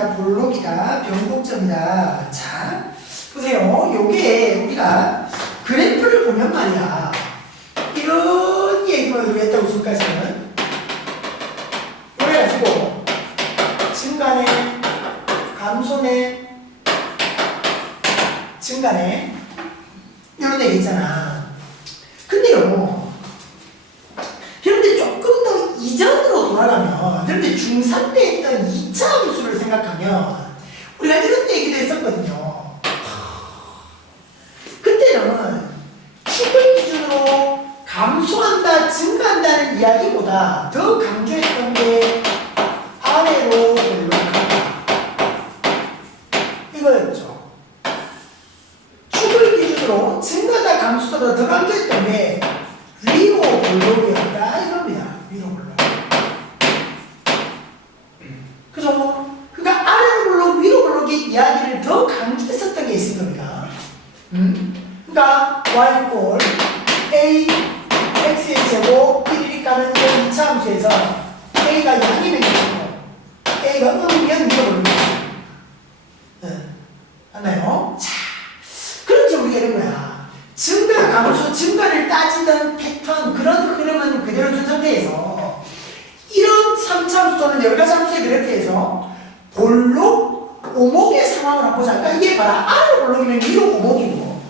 증가한다, 볼록이다, 변곡점이다. 자, 보세요. 요게 우리가 그래프를 보면 말이야. 이런 얘기만 우리가 했다고 지금까지는. 그래가지고 증가네, 감소네, 증가네. 이런 얘기 있잖아. 근데요. 그런데 조금 더 이전으로 돌아가면, 그런데 중3 때 했던 2차 함수를 생각하면 우리가 이런 얘기도 했었거든요. 그때는 축을 기준으로 감소한다, 증가한다는 이야기보다 더 강조했던 게 아래로 올라간다. 이거였죠. 축을 기준으로 증가다, 감소보다 더 강조했던 게 위로 볼록이었다 이겁니다. 위로 볼록. 그죠? 그러니까 아래로 볼록, 위로 볼록의 이야기를 더 강조했었던 게 있을 겁니다. 그러니까 y 꼴 a x의 제곱 1이 가는 이런 2차 함수에서 a가 양이면 양이고 a가 음이면 위로 볼록이죠. 맞나요? 자, 그렇지 우리가 이런 거야. 증가, 감소, 증가를 따지던 패턴, 그런 흐름은 그대로 둔 상태에서 이런 3차 함수 또는 여러 가지 함수의 그래프에서 볼록, 오목의 상황을 한번 보자. 그러니까 이게 봐라. 아래로 볼록이면 위로 오목이고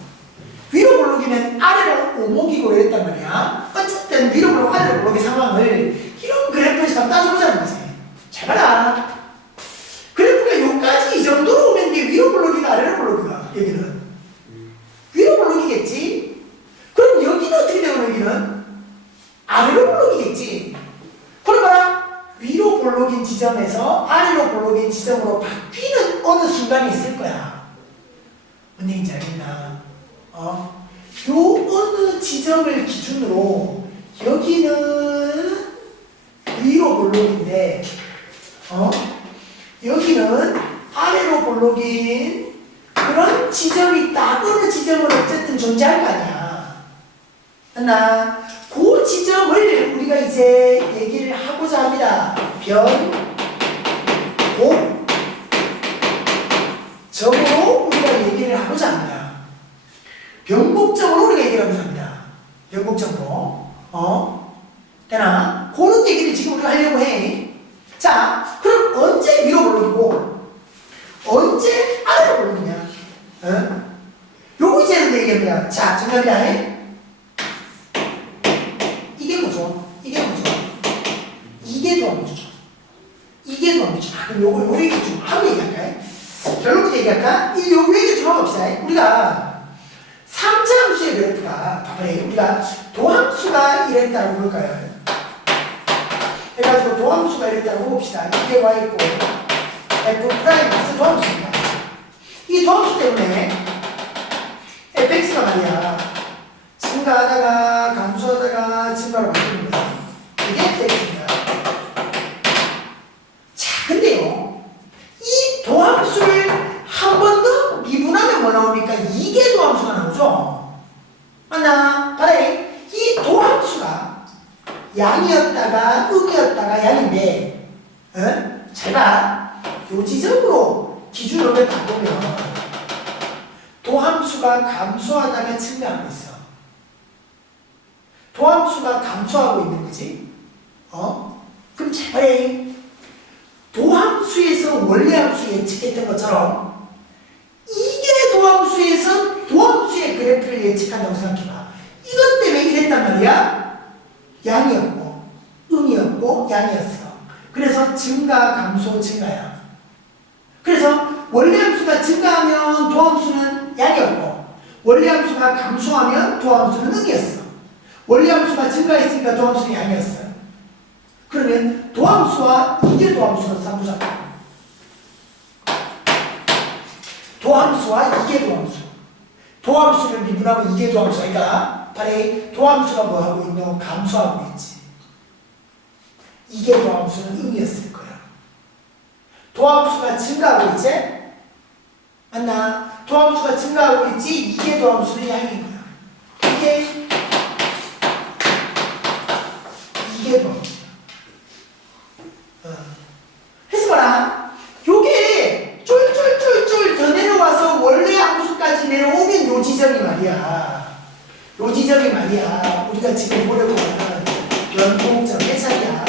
위로 볼록이면 아래로 오목이고 이랬단 말이야. 어쨌든 위로 볼록, 아래로 볼록의 상황을 이런 그래프에서 한번 따져보자는 거지. 잘 봐라. 그래프가 여기까지 이 정도로 오면 이게 위로 볼록이가 아래로 볼록이가 여기는 위로 볼록이겠지? 그럼 여기는 어떻게 되고 여기는? 아래로 볼록이겠지? 그럼 봐라. 위로 볼록인 지점에서 아래로 볼록인 지점으로 바뀌는 어느 순간이 있을 거야. 뭔 얘기인지 알겠나? 요 어느 지점을 기준으로 여기는 위로 볼록인데 여기는 아래로 볼록인 그런 지점이 딱 어느 지점은 어쨌든 존재할 거 아니야. 맞나? 그 지점을 우리가 이제 얘기를 하고자 합니다. 변, 곡, 점으로 우리가 얘기를 하고자 합니다. 변곡점으로 우리가 얘기를 하고자 합니다. 변곡점으로. 되나? 그런 얘기를 지금 우리가 하려고 해. 자, 그럼 언제 위로 볼록이고 언제 아래로 볼록이냐? 요거 이제는 얘기합니다. 자, 정답이야. 이게 뭐죠? 이게 뭐죠? 이게 도함수죠. 이게 도함수죠. 그럼 요거 얘기 좀 하고 얘기할까요? 결론부터 얘기할까? 요거 얘기 좀 하고 봅시다. 우리가 3차 함수의 그래프가 봐봐요. 우리가 도함수가 이랬다고 볼까요? 해가지고 도함수가 이랬다고 봅시다. 이게 y고 f 프라임 도함수입니다. 이 도함수 때문에 fx가 말이야 증가하다가 감소하다가 증가로 바뀌는 거죠. 이게 fx입니다. 자, 근데요 이 도함수를 한 번 더 미분하면 뭐 나옵니까? 이게 도함수가 나오죠. 맞나? 봐라. 이 도함수가 양이었다가 음이었다가 양인데 잘 봐. 요 지점으로 기준으로 바꾸면 도함수가 감소하다가 증가하고 있어. 도함수가 감소하고 있는 거지. 그럼 잘 봐라. 도함수에서 원래함수 예측했던 것처럼 이게 도함수에서 도함수의 그래프를 예측한다고 생각해봐. 이것 때문에 이랬단 말이야. 양이었고 음이었고 양이었어. 그래서 증가, 감소, 증가야. 그래서 원래함수가 증가하면 도함수는 양이었고 원래함수가 감소하면 도함수는 음이었어. 원래함수가 증가했으니까 도함수는 양이었어요. 그러면 도함수와 이게 도함수로 삼보자. 도함수와 이게 도함수. 도함수를 미분하면 이게 도함수가 그러니까 바로 도함수가 뭐하고 있노? 감소하고 있지. 이게 도함수는 음이었을 거야. 도함수가 증가하고 있지? 맞나? 도함수가 증가하고 있지 이게 도함수는 양인 거야. 이게 도함수. 해서 봐라. 요게 우리가 지금 보려고 하는 변곡점의 자리야.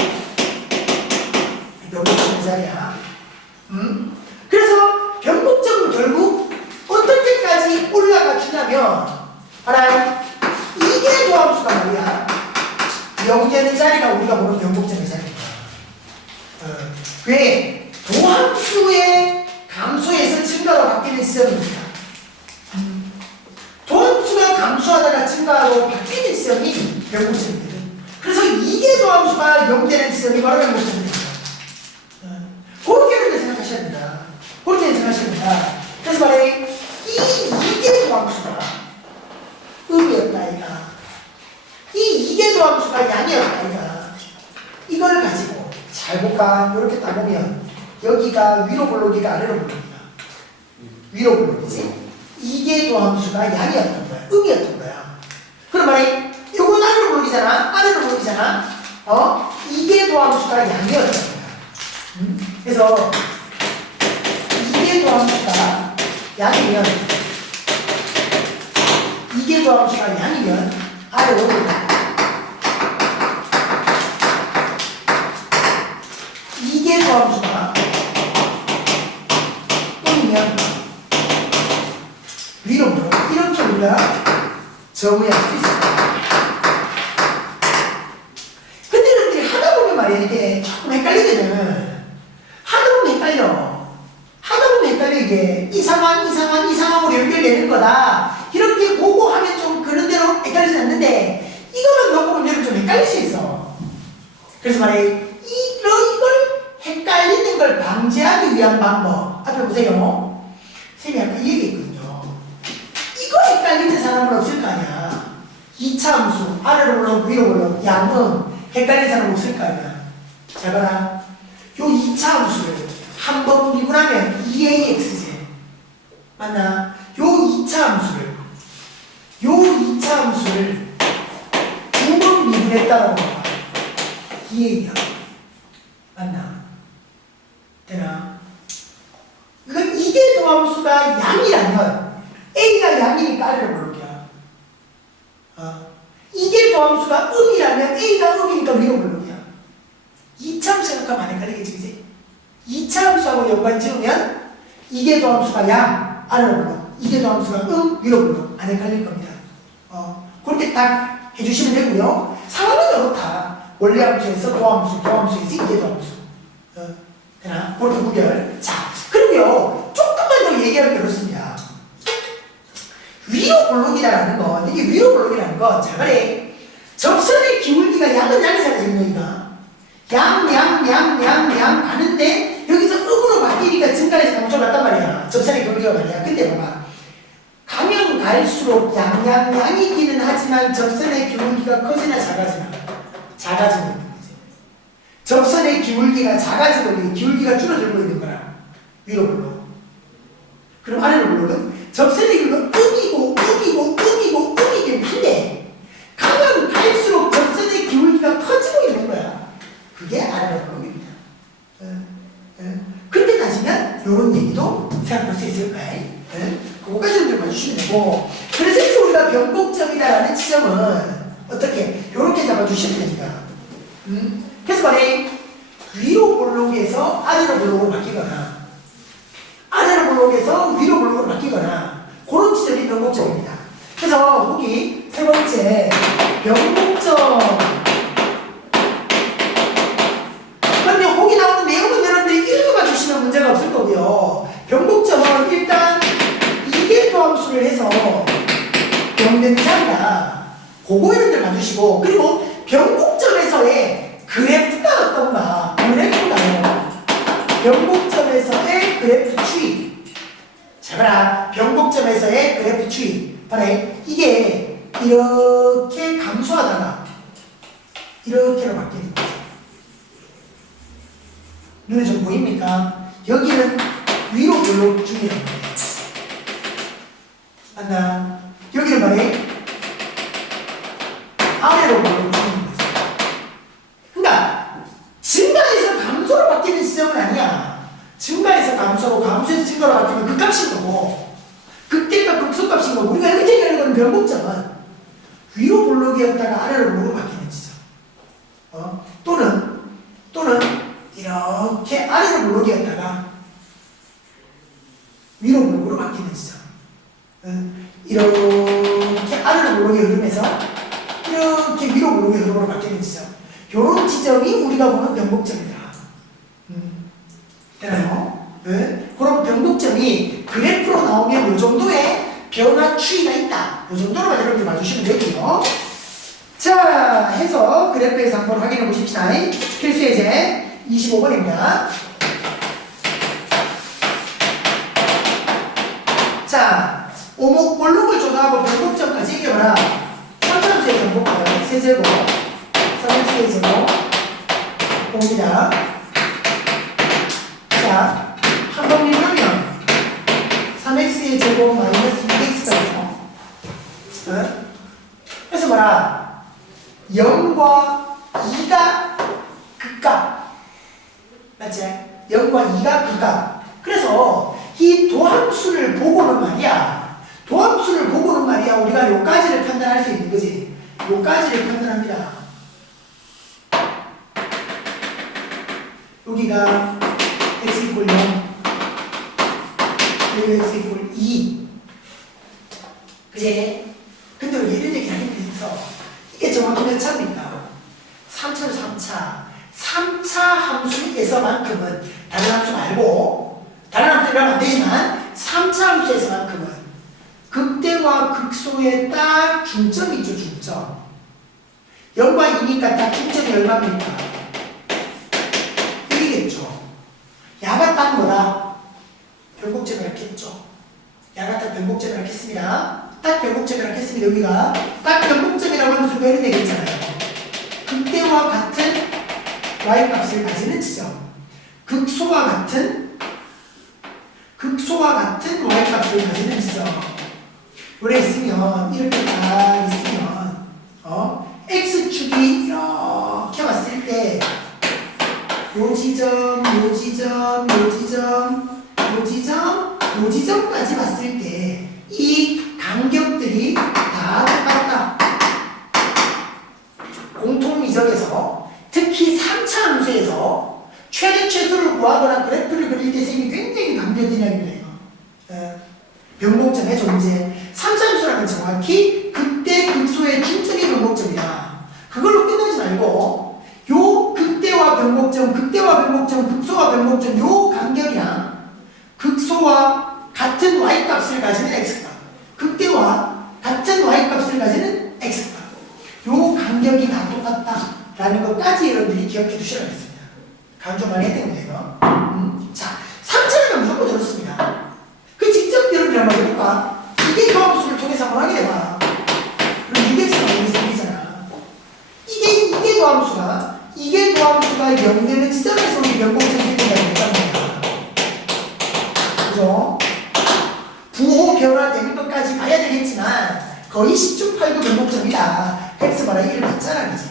변곡점의 자리야. 그래서 변곡점은 결국 어떨 때까지 올라가 주냐면, 알아요? 이게 도함수가 말이야. 0되는 자리가 우리가 보는 변곡점의 자리입니다. 왜? 도함수의 감소에서 증가로 바뀌는 시점입니다. 도함수가 감소하다가 증가로 바뀌는 지점이 변곡점이거든. 그래서 이게 도함수가 0되는 지점이 바로 변곡점입니다. 그렇게 생각하셔야 된다. 그렇게 생각하셔야 된다. 그래서 말해, 이게 도함수가 음이었다, 아이가. 이게 도함수가 양이었다, 아이가. 이걸 가지고 잘 볼까? 이렇게 따보면 여기가 위로 블록이가 아래로 블록이야. 위로 블록이지? 이게 도함수가 양이었던 거야. 음이었던 거야. 그럼 말해, 요건 아래로 블록이잖아. 아래로 블록이잖아. 이게 도함수가 양이었던 거야. 그래서 이게 도함수가 양이면, 이게 도함수가 양이면 아래로 이게 도함수가 음이면 위로 물어. 이렇게 우리가 정의할 수 있어요. 근데 여러분들이 하다 보면 말이야, 이게 조금 헷갈리거든. 하다 보면 헷갈려. 하다 보면 헷갈려, 이게. 이 상황으로 연결되는 거다. 이렇게 보고 하면 좀 그런 대로 헷갈리지 않는데, 이거만 놓고 보면 좀 헷갈릴 수 있어. 그래서 말이야, 이걸 헷갈리는 걸 방지하기 위한 방법. 앞에 보세요. 선생님이 아까 얘기했거든요. 이거 헷갈리는 사람은 없을 거 아니야. 2차 함수, 아래로 물론 위로 물론 양은 헷갈리는 사람은 없을 거 아니야. 잘 봐라. 요 2차 함수를 한 번 미분하면 2axj. 맞나? 요 2차 함수를 두 번 미분했다라고 봐. 2a야. 맞나? 되나? 그러니까 이게 도함수가 양이라면 a가 양이니까 아래로 블록이야. 이게 도함수가 음이라면 a가 음이니까 위로 블록이야. 2차 함수 생각하면 안 헷갈리겠지, 그지? 2차 함수하고 연관 지으면 이게 도함수가 양, 아래로 블록, 이게 도함수가 위로 블록. 안 헷갈릴 겁니다. 그렇게 딱 해주시면 되고요. 상황은 이렇다. 원래 함수에서 도함수에서 이게 도함수. 되나? 그렇게 구별. 자, 그리고요, 조금만 더 얘기하면 그렇습니다. 위로 블록이다라는 거, 이게 위로 블록이라는 거, 자, 그래. 접선의 기울기가 양은 양이잖아, 지금 여기가. 양 가는데, 여기서 음으로 바뀌니까 증가해서 감소가 났단 말이야. 접선의 기울기가 말이야. 근데 봐봐. 가면 갈수록 양이기는 하지만 접선의 기울기가 커지나 작아지나? 작아지고 있는 거지. 접선의 기울기가 작아지고 있는, 기울기가 줄어들고 있는 거라. 위로 블록. 그럼 아래로 블록은 접선의 기울기가 음이긴 한데 가면 갈수록 접선의 기울기가 커지고 있는 거야. 그게 아래로 블록입니다. 그때 따지면 이런 얘기도 생각할 수 있을 거야. 그거까지 좀 봐주시면 되고, 그래서 이제 우리가 변곡점이다라는 지점은 어떻게 이렇게 잡아주시면 되니까. 그래서 만약에 위로 블록에서 아래로 블록으로 바뀌거나 아래로 블록에서 위로 블록으로 바뀌거나 그런 지점이 변곡점입니다. 그래서 거기 세 번째 변곡점. 그럼요, 거기 나오는 내용은 여러분들이 읽어봐 주시면 문제가 없을 거고요. 변곡점은 일단 이게 도함수를 해서 변되는 자리다. 그거 여러분들 봐주시고, 그리고 변곡점에서의 그래프가 어떤가? 그래프가요. 변곡점에서의 그래프 추이. 자, 봐라. 변곡점에서의 그래프 추이. 봐라. 이게 이렇게 감소하다가 이렇게로 바뀌는 거죠. 눈에 좀 보입니까? 여기는 위로 블록 중이라는 거예요. 맞나? 여기는 말해 아래로 블록 중인 거죠. 그러니까 증가에서 감소로 바뀌는 지점은 아니야. 증가에서 감소로, 감소에서 증가로 바뀌면 그 값인 거고, 극대값, 극소값인 거고, 우리가 이렇게 얘기하는 건 변곡점은 위로 블록이 블록이었다가 아래로 블록으로 바뀌는 지점. 또는 이렇게 아래로 블록이었다가 위로 블록으로 바뀌는 지점. 이렇게 아래로 블록이 흐르면서 이렇게 위로 블록이 흐름으로 바뀌는 지점. 요런 지점이 우리가 보는 변곡점이다. 되나요? 네? 그럼 변곡점이 그래프로 나오면 이 정도의 변화 추이가 있다. 이 정도로만 여러분들 봐주시면 되고요. 자, 해서 그래프에서 한번 확인해 보십시다. 필수 예제 25번입니다. 자, 오목 볼록을 조사하고 변곡점까지 이게 뭐라? 3차수의 변곡점, 세제곱, 3x의 제곱, 봅니다. 자, 한 번이면 3x의 제곱 마이너스 2x가 되죠. 그래서 뭐라? 0과 2가 극각. 맞지? 0과 2가 극각. 그래서 이 도함수를 보고는 말이야. 우리가 요까지를 판단할 수 있는 거지. 요까지를 판단합니다. 여기가 x 이퀄 0, 여기가 x 이퀄 2. 그지? 근데 왜 이런 얘기 하는 게 있어? 이게 정확히 몇 차입니까? 3차로 3차. 3차 함수에서만큼은 다른 함수 말고 다른 함수라면 안 되지만 3차 함수에서만큼은 극대와 극소의 딱 중점이 있죠. 중점. 0과 2니까 딱 중점이 얼마입니까? 1이겠죠. 야가 딱 뭐라? 변곡점이라 했죠. 야가 딱 변곡점이라 했습니다. 딱 변곡점이라 했습니다. 여기가 딱 변곡점이라고 하면서 이런 얘기 있잖아요. 극대와 같은 y값을 가지는 지점. 극소와 같은 y값을 가지는 지점. 요래 있으면 이렇게 딱 있으면 x축이 이렇게 왔을 때 요 지점, 요 지점, 요 지점, 요 지점, 요 지점까지 봤을 때 이 간격들이 다 똑같다. 공통미적에서 특히 3차 함수에서 최대 최소를 구하거나 그래프를 그릴 때 셈이 굉장히 강조되냐고요. 변곡점의 존재. 3차 함수라는 정확히 극대 극소의 중점이 변곡점이다. 그걸로 끝나지 말고 요 극대와 변곡점, 극소와 변곡점 요 간격이랑 극소와 같은 y값을 가지는 x값, 극대와 같은 y값을 가지는 x값 요 간격이 다 똑같다라는 것까지 여러분들이 기억해 두시라겠습니다. 강조 많이 했던 거예요. 자, 3차는 무조건 이렇습니다. 그 직접 여러분들 한번 해볼까? 이게 도함수를 통해서 한번 하게 돼봐. 그럼 6x가 여기 생기잖아. 이게 도함수가 0 되는 지점에서 우리 변곡점이 생긴다고 했단 말이야. 그죠? 부호 변화되는 것까지 봐야 되겠지만 거의 10중 8구 변곡점이다. x바라 1을 맞잖아, 그지?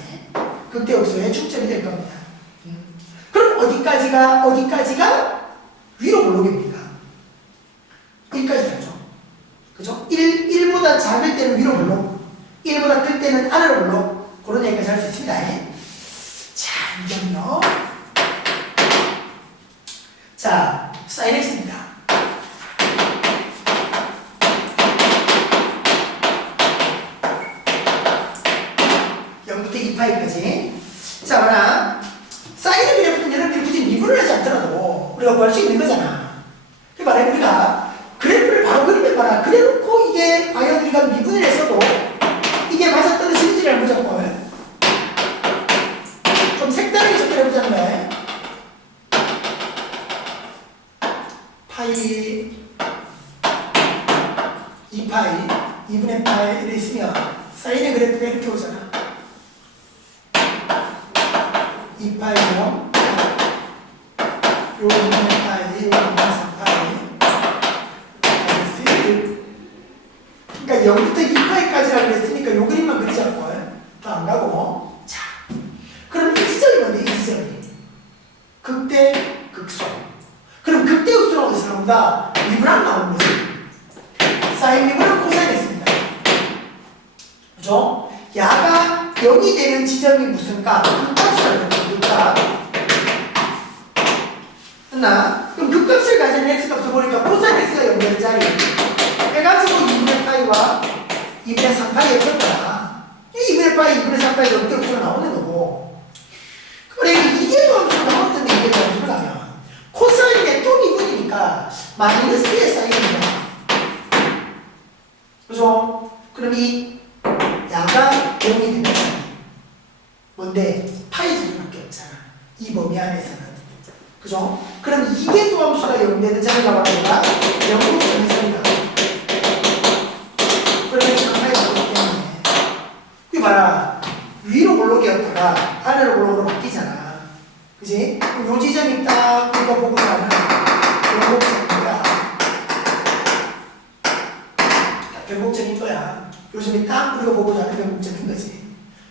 극대 극소의 중점이 될 겁니다. 그럼 어디까지가 위로 블록입니까? 1까지 되죠. 그죠? 1보다 작을 때는 위로 블록, 1보다 클 때는 아래로 블록. 그런 얘기까지 할 수 있습니다. 자, 이점요. 자, sin x입니다. 0부터 2파이까지. 자, 그러나 사인의 그래프는 여러분들이 굳이 미분을 하지 않더라도 우리가 구할 수 있는 거잖아. 그 말에 우리가 그래프를 바로 그리면 봐라. 그래놓고 이게 과연 우리가 미분을 했어도 이게 맞아떨어지는지를 무조건 좀 색다르게 접근해보자는 거야. 파이 2파이 2분의 파이 이렇게 있으면 사인의 그래프가 이렇게 오잖아. 2파이 0 요 2분의 파이 요 2분의 3파이 마이너스 1. 그러니까 0부터 2파이까지라고 했으니까 요 그림만 그리지 않고 더 안 가고. 자, 그럼 이 지점이 뭔데? 이 지점이 극대 극소. 그럼 극대 극소는 어디서 나온다? 미분하면 나오는 거지. 사인 미분은 코사인 했습니다. 그죠? 야가 되는 지점이 무슨 값? 극값이라고 극값. 맞나? 그럼 극값을 가진 x값을 보니까 코사인 x가 0되는 자리 해가지고 2분의 파이와 2분의 3파이에 줬다. 2분의 파이, 2분의 3파이 0.5가 나오는 거고. 그래 이게 도함수로 나올 텐데 이게 도함수로 가면 코사인의 또 2분이니까 마이너스에 쌓이는 거야. 그죠? 그럼 이 야가 0이 되는 거야. 뭔데? 파이 자리밖에 없잖아. 이 범위 안에서는. 그죠? 그럼 이게 도함수가 0 되는 자리가 말하니까 0분의 자리가. 그러면 3파이 나오기 때문에. 그게 봐라. 위로 볼록이었다가 아래로 볼록으로 바뀌잖아. 그지? 그럼 요 지점이 딱 이거 보고 가는 변곡점이야. 변곡점인 거야. 요즘에 딱 우리가 보고 가는 변곡점인 거지.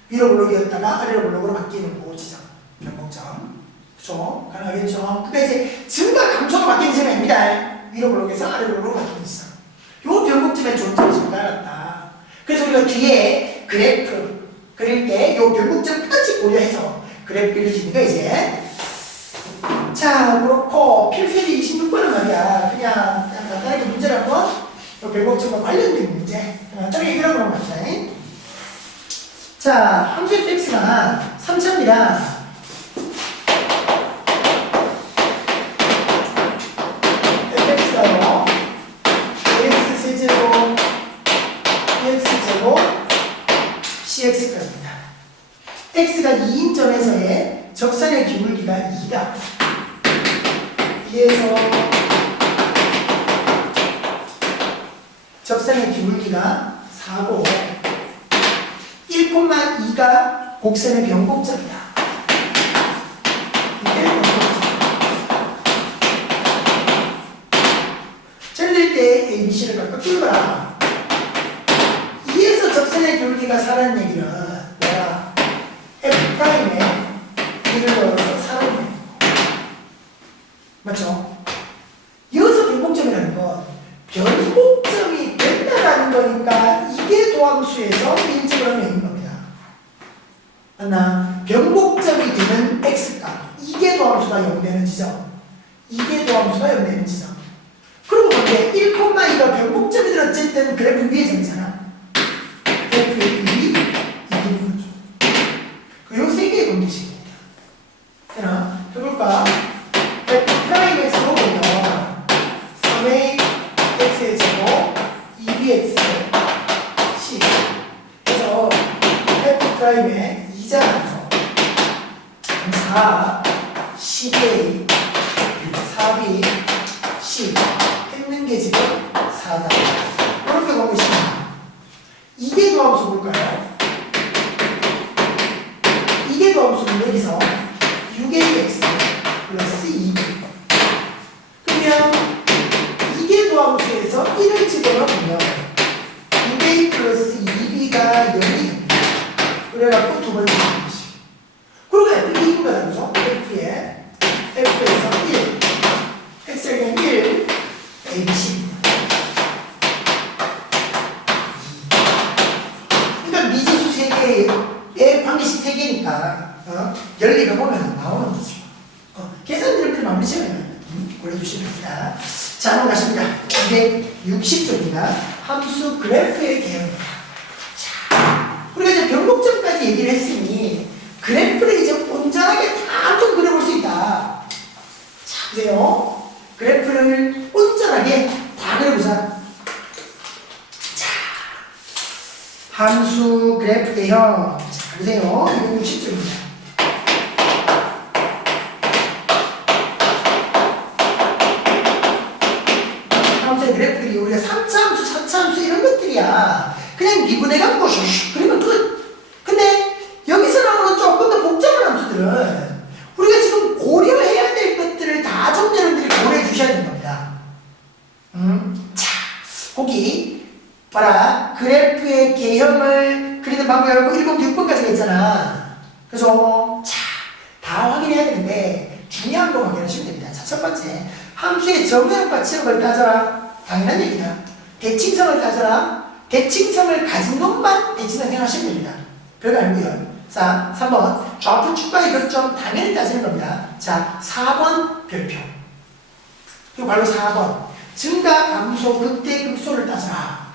위로 볼록이었다가 아래로 볼록으로 바뀌는 그 지점. 변곡점. 그쵸? 가능하겠죠? 그러니까 이제 증가 감소가 바뀌는 지점이 아닙니다. 위로 볼록에서 아래로 볼록으로 바뀌는 지점. 요 변곡점의 존재를 지금 알았다. 그래서 우리가 뒤에 그래프 그릴 때 요 변곡점까지 고려해서 그래프 그릴 수 있는 거 이제. 자, 그렇고 필수리 26번은 말이야. 그냥 간단하게 문제를 한번 요 변곡점과 관련된 문제 간단하게 그려보는 거죠. 자, 함수 fx가 3차입니다. fx가요 x세제곱 x제곱 cx까지입니다. x가 2인 점에서의 적산의 기울기가 2다. 2에서 적산의 기울기가 4고 1,2가 곡선의 변곡점이다. 이게 변곡점. 쟤네들 때 ABC를 각각 뚫어라. 2에서 적선의 기울기가 4라는 얘기는 뭐야? F'에 2를 넣어서 4라는 얘기. 맞죠? 여기서 변곡점이라는 건 변곡점이 된다라는 거니까 이게 도함수에서 인증을 하는 겁니다. 맞나? 변곡점이 되는 x값 이게 도함수가 0 되는 지점 이게 도함수가 0 되는 지점. 그리고 근데 1,2가 변곡점이 어쨌든 그래프 위에 정잖아. F의 1이 이기는 거죠. 요 세 개의 공식입니다. 되나? 해볼까? F'X로 보면 3의 X의 제곱 2bx C 그래서 F'의 2잖아요. 4 10a 4b C 했는 게 지금 4다. 이렇게 보고 있습니다. 이게 도함수 볼까요? 이게 도함수는 여기서 6ax 플러스 2b. 그러면 이게 도함수에서 1을 집어넣으면 6a 플러스 2b가 0이 됩니다. 그래갖고 두 번째 공식. 그리고 F가 이긴 거다, 그죠? F에서 1. x에는 1, ABC. 그러니까 미지수 3개의 관계식 3개니까 열리가 보면 나오는 거죠. 계산 여러분들이 마무리 지어요. 골라주시겠습니다. 자, 넘어가십니다. 260쪽입니다. 함수 그래프의 개형입니다. 자, 우리가 이제 변곡점까지 얘기를 했으니 그래프를 이제 온전하게 다 한번 그려볼 수 있다. 자, 보세요. 그래프를 온전하게 다 그려보자. 자, 함수 그래프 개형. 자, 보세요. 260쪽입니다. 그래프들이 우리가 3차 함수, 4차 함수 이런 것들이야. 그냥 미분해갖고 그러면 끝. 근데 여기서 나오는 조금 더 복잡한 함수들은 우리가 지금 고려해야 될 것들을 다 좀 여러분들이 고려해 주셔야 되는 겁니다. 자, 거기 봐라. 그래프의 개형을 그리는 방법이라고 1번, 6번까지 있잖아. 그죠? 자, 다 확인해야 되는데 중요한 거 확인하시면 됩니다. 자, 첫 번째 함수의 정의역과 치역을 따져라. 당연한 얘기다. 대칭성을 따져라. 대칭성을 가진 놈만 대칭성 생각하시면 됩니다. 별거 아니고요. 자, 3번. 좌표 축과의 교점 당연히 따지는 겁니다. 자, 4번 별표. 그리고 바로 4번. 증가, 감소, 극대, 극소를 따져라.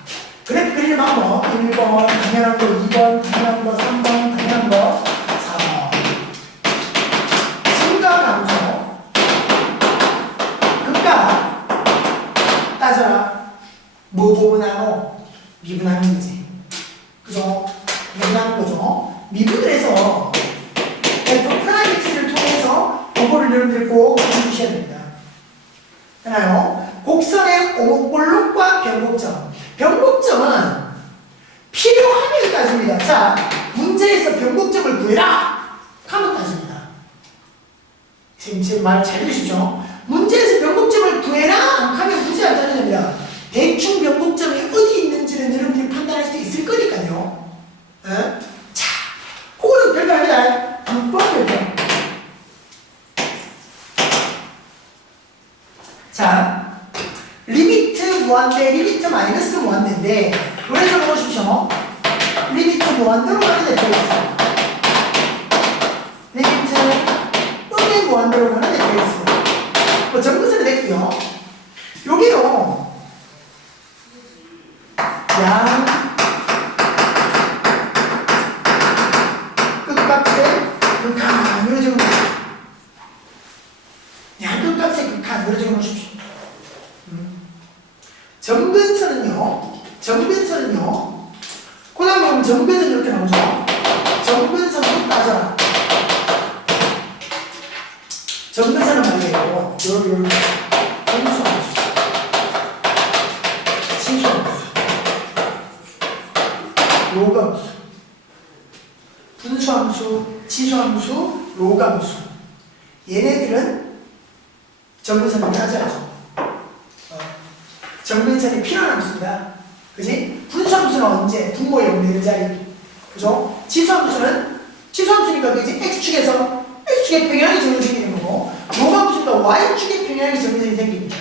그래프 그리는 방법. 1번, 당연한 거, 2번, 당연한 거, 3번, 당연한 거, 4번. 증가, 감소, 극가, 따져라. 뭐 보고 나눠? 미분하는 거지. 그죠? 미분하는 거죠. 미분을 해서 F 프라임 X를 통해서 그거를 여러분들 꼭 해주셔야 됩니다. 되나요? 곡선의 오목볼록과 변곡점. 변곡점은 필요하면 따집니다. 자, 문제에서 변곡점을 구해라! 하면 따집니다. 지금 말 잘 들으시죠? 문제에서 변곡점을 구해라! 하면 굳이 안 따집니다. 대충 변곡점이 어디 있는지는 여러분들이 판단할 수 있을 거니까요. 에? 자, 그거는 별거 아니다. 6번 별거. 자, 리미트 무한대, 리미트 마이너스 무한대인데, 그래서 보십시오. 리미트 무한대로 가는 데 되어있어요. 리미트 음의 무한대로 가는 데 되어있어요. 뭐 정근선이 됐고요. 여기요. 양 끝값에 극한 이런 식으로 양 끝값에 극한 이런 식으로 보십시오. 정근선은요 그 다음에 보면 정근선 이렇게 나오죠. 정근선도 따져라. 정근선은 말이에요. 요렇게 분수함수 치수함수 로그함수 분수함수 치수함수 로그함수 얘네들은 정근선을 따져야죠. 정근선이 필요한 함수입니다. 그지? 분수함수는 언제? 분모 0의 자리. 그죠? 치수함수니까 그지? X축에서 X축의 평행이 정근선이 생기는 거고, 로그함수니까 Y축의 평행이 정근선이 생깁니다.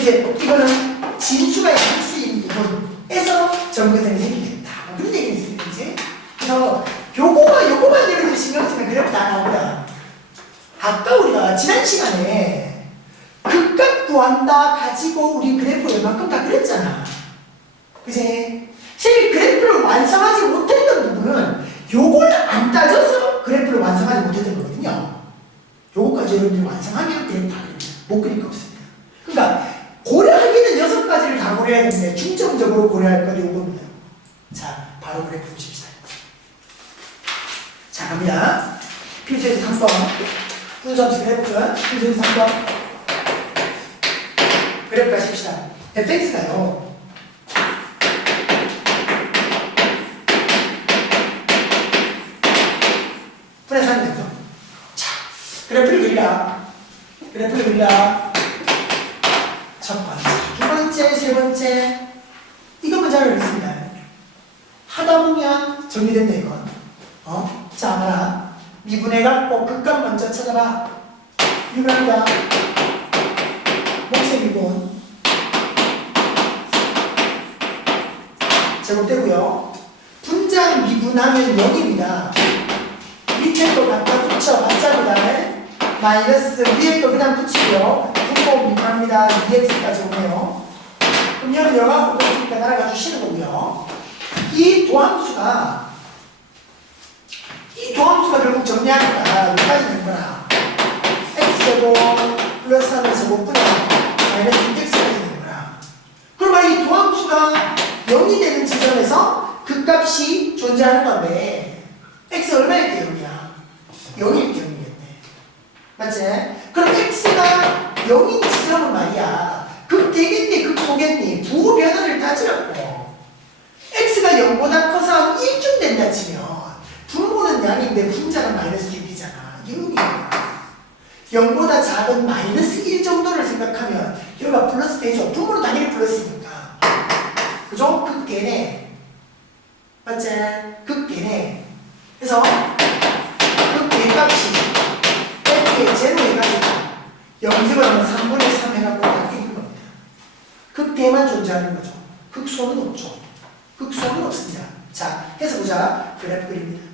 이제 이거는 진수가 있을 수 있는 부분에서 정근선이 생기겠다. 그런 얘기가 있습니다. 그지? 그래서 요거만 여러분들 신경 쓰면 그래프 다 나오고요. 아까 우리가 지난 시간에 극값 구한다 가지고 우리 그래프 얼마큼 다 그랬잖아. 그치? 실제 그래프를 완성하지 못했던 부분은 요걸 안 따져서 그래프를 완성하지 못했던 거거든요. 요거까지 여러분들이 완성하면 그래프 다 그립니다. 못 그릴 거 없습니다. 그러니까 고려하기는 6가지를 다 고려해야 되는데 중점적으로 고려할 건 요겁니다. 자, 바로 그래프 보십시다. 자, 갑니다. 필수에서 3번 분수함수 그래프 필수에서 3번 그래프 가십시다. fx가요. 분해서 하면 되죠. 자, 그래프를 그리라. 첫 번째, 두 번째, 세 번째. 이것만 잘 알겠습니다. 하다 보면 정리된다, 이건. 자, 하나. 미분해갖고 극값 먼저 찾아봐. 미분합니다. 목세 미분. 제곱되고요. 분자 미분하면 0입니다. 밑에 거 갖다 붙여 맞자입니다. 마이너스 위에 거 그냥 붙이고요. 분모 미분합니다. 2x까지 오네요. 그럼 여기 영하고 붙으니까 날아가 주시는 거고요. 이 도함수가 결국 정리하니까 여기까지 되는 거나 x제곱 플러스 하면 제곱분의 마이너스 2x까지 되는 거나. 그러면 이 도함수가 0이 되는 지점에서 그 값이 존재하는 건데 x 얼마일 때 0이야? 0일 때 0이겠네. 맞지? 그럼 x가 0인 지점은 말이야 극되겠니 극소겠니 부호 변화를 따지라고. x가 0보다 커서 1쯤 된다 치면 분모는 양인데 분자가 마이너스 6이잖아. 0이야. 0보다 작은 마이너스 1 정도를 생각하면 여기가 플러스 되죠. 분모는 당연히 플러스니까. 그죠? 극대네. 맞지? 극대네. 그래서 극대값이 F의 제로 해가지고 0집어넣으면 3분의 3 해갖고 바뀌는 겁니다. 극대만 존재하는 거죠. 극소는 없죠. 극소는 없습니다. 자, 해서 보자. 그래프 그립니다.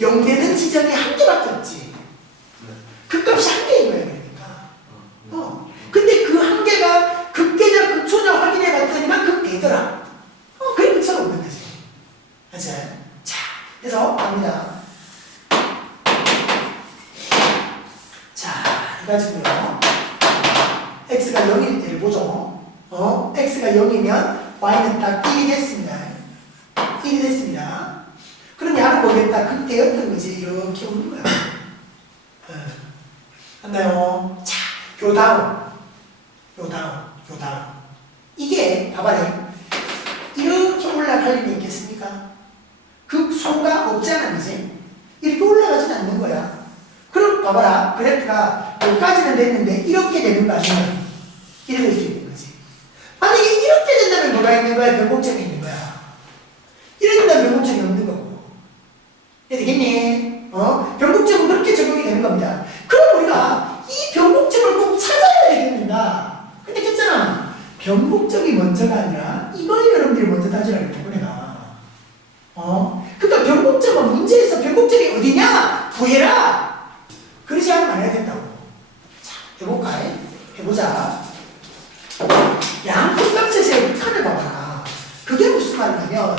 0 되는 지점이 한 개밖에 없지. 그 값이 한 개인 거야, 그러니까. 근데 그 한 개가 극대냐 극소냐 확인해 봤더니만 극대더라. 그게 극소가 없는 거지. 맞지? 자, 그래서 갑니다. 자, 해가지고요. x가 0일 때를 보죠. x가 0이면 y는 딱 1이 됐습니다. 1이 됐습니다. 그럼 야는 뭐겠다? 극대였던 거지. 이렇게 오는 거야. 맞나요? 자, 요 다음. 이게, 봐봐요. 이렇게 올라갈 일이 있겠습니까? 극소가 없잖아, 이제. 이렇게 올라가진 않는 거야. 그럼 봐봐라. 그래프가 여기까지는 됐는데, 이렇게 되는 거 아니면, 이렇게 될 수 있는 거지. 만약에 이렇게 된다면 뭐가 있는 거야? 변곡점이 있는 거야. 이렇게 된다면 변곡점이 없는 거고. 되겠니? 변곡점은 그렇게 적용이 되는 겁니다. 그럼 우리가 이 변곡점을 꼭 찾아야 되겠는가? 근데 했잖아. 변곡점이 먼저가 아니라 이걸 여러분들이 먼저 따지라고 했고 내가. 그러니까 변곡점은 문제에서 변곡점이 어디냐? 구해라. 그러지 않으면 안 해야 된다고. 자, 해볼까? 해보자. 양극값에서의 극한을 봐봐라. 그게 무슨 말이냐면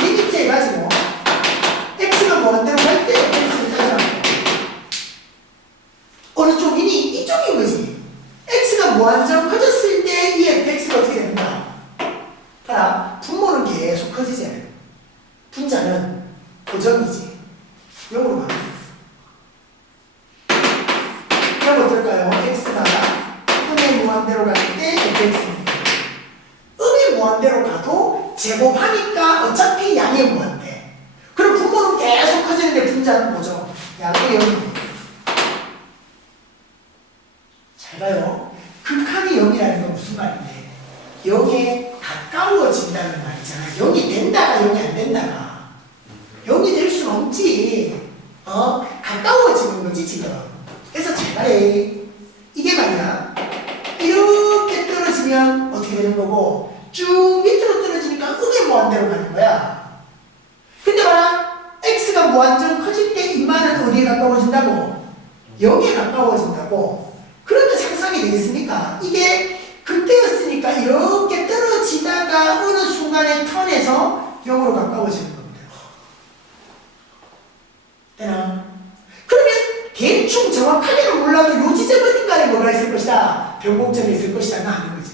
이 밑에 해가지고 x가 뭐한다고 할 때 x를 따지라고. 어느 쪽이니? 이쪽인 거지. x가 무한정 커졌을 때 이 fx가 어떻게 되는가? 봐라. 분모는 계속 커지지. 분자는 고정이지. 0으로 가는 거야. 그럼 어떨까요? x가 음의 무한대로 갈 때 fx입니다. 음의 무한대로 가도 제곱하니까 어차피 양의 무한대. 그럼 분모는 계속 커지는데 분자는 뭐죠? 양의 0입니다. 잘 봐요. 극한이 0이라는 건 무슨 말인데? 0에 가까워진다는 말이잖아. 0이 된다가 0이 안 된다가. 0이 될 수는 없지. 가까워지는 거지 지금. 그래서 잘 말해. 이게 말이야. 이렇게 떨어지면 어떻게 되는 거고 쭉 밑으로 떨어지니까 음의 무한대로 가는 거야. 근데 봐라. x가 무한정 커질 때 인마는 어디에 가까워진다고? 0에 가까워진다고. 그러면 상상이 되겠습니까? 이게 그때였으니까 이렇게 떨어지다가 어느 순간에 턴에서 0으로 가까워지는 겁니다. 되나? 그러면 대충 정확하게는 몰라도 요 지점 어딘가에 뭐가 있을 것이다. 변곡점이 있을 것이다. 나 아는 거지.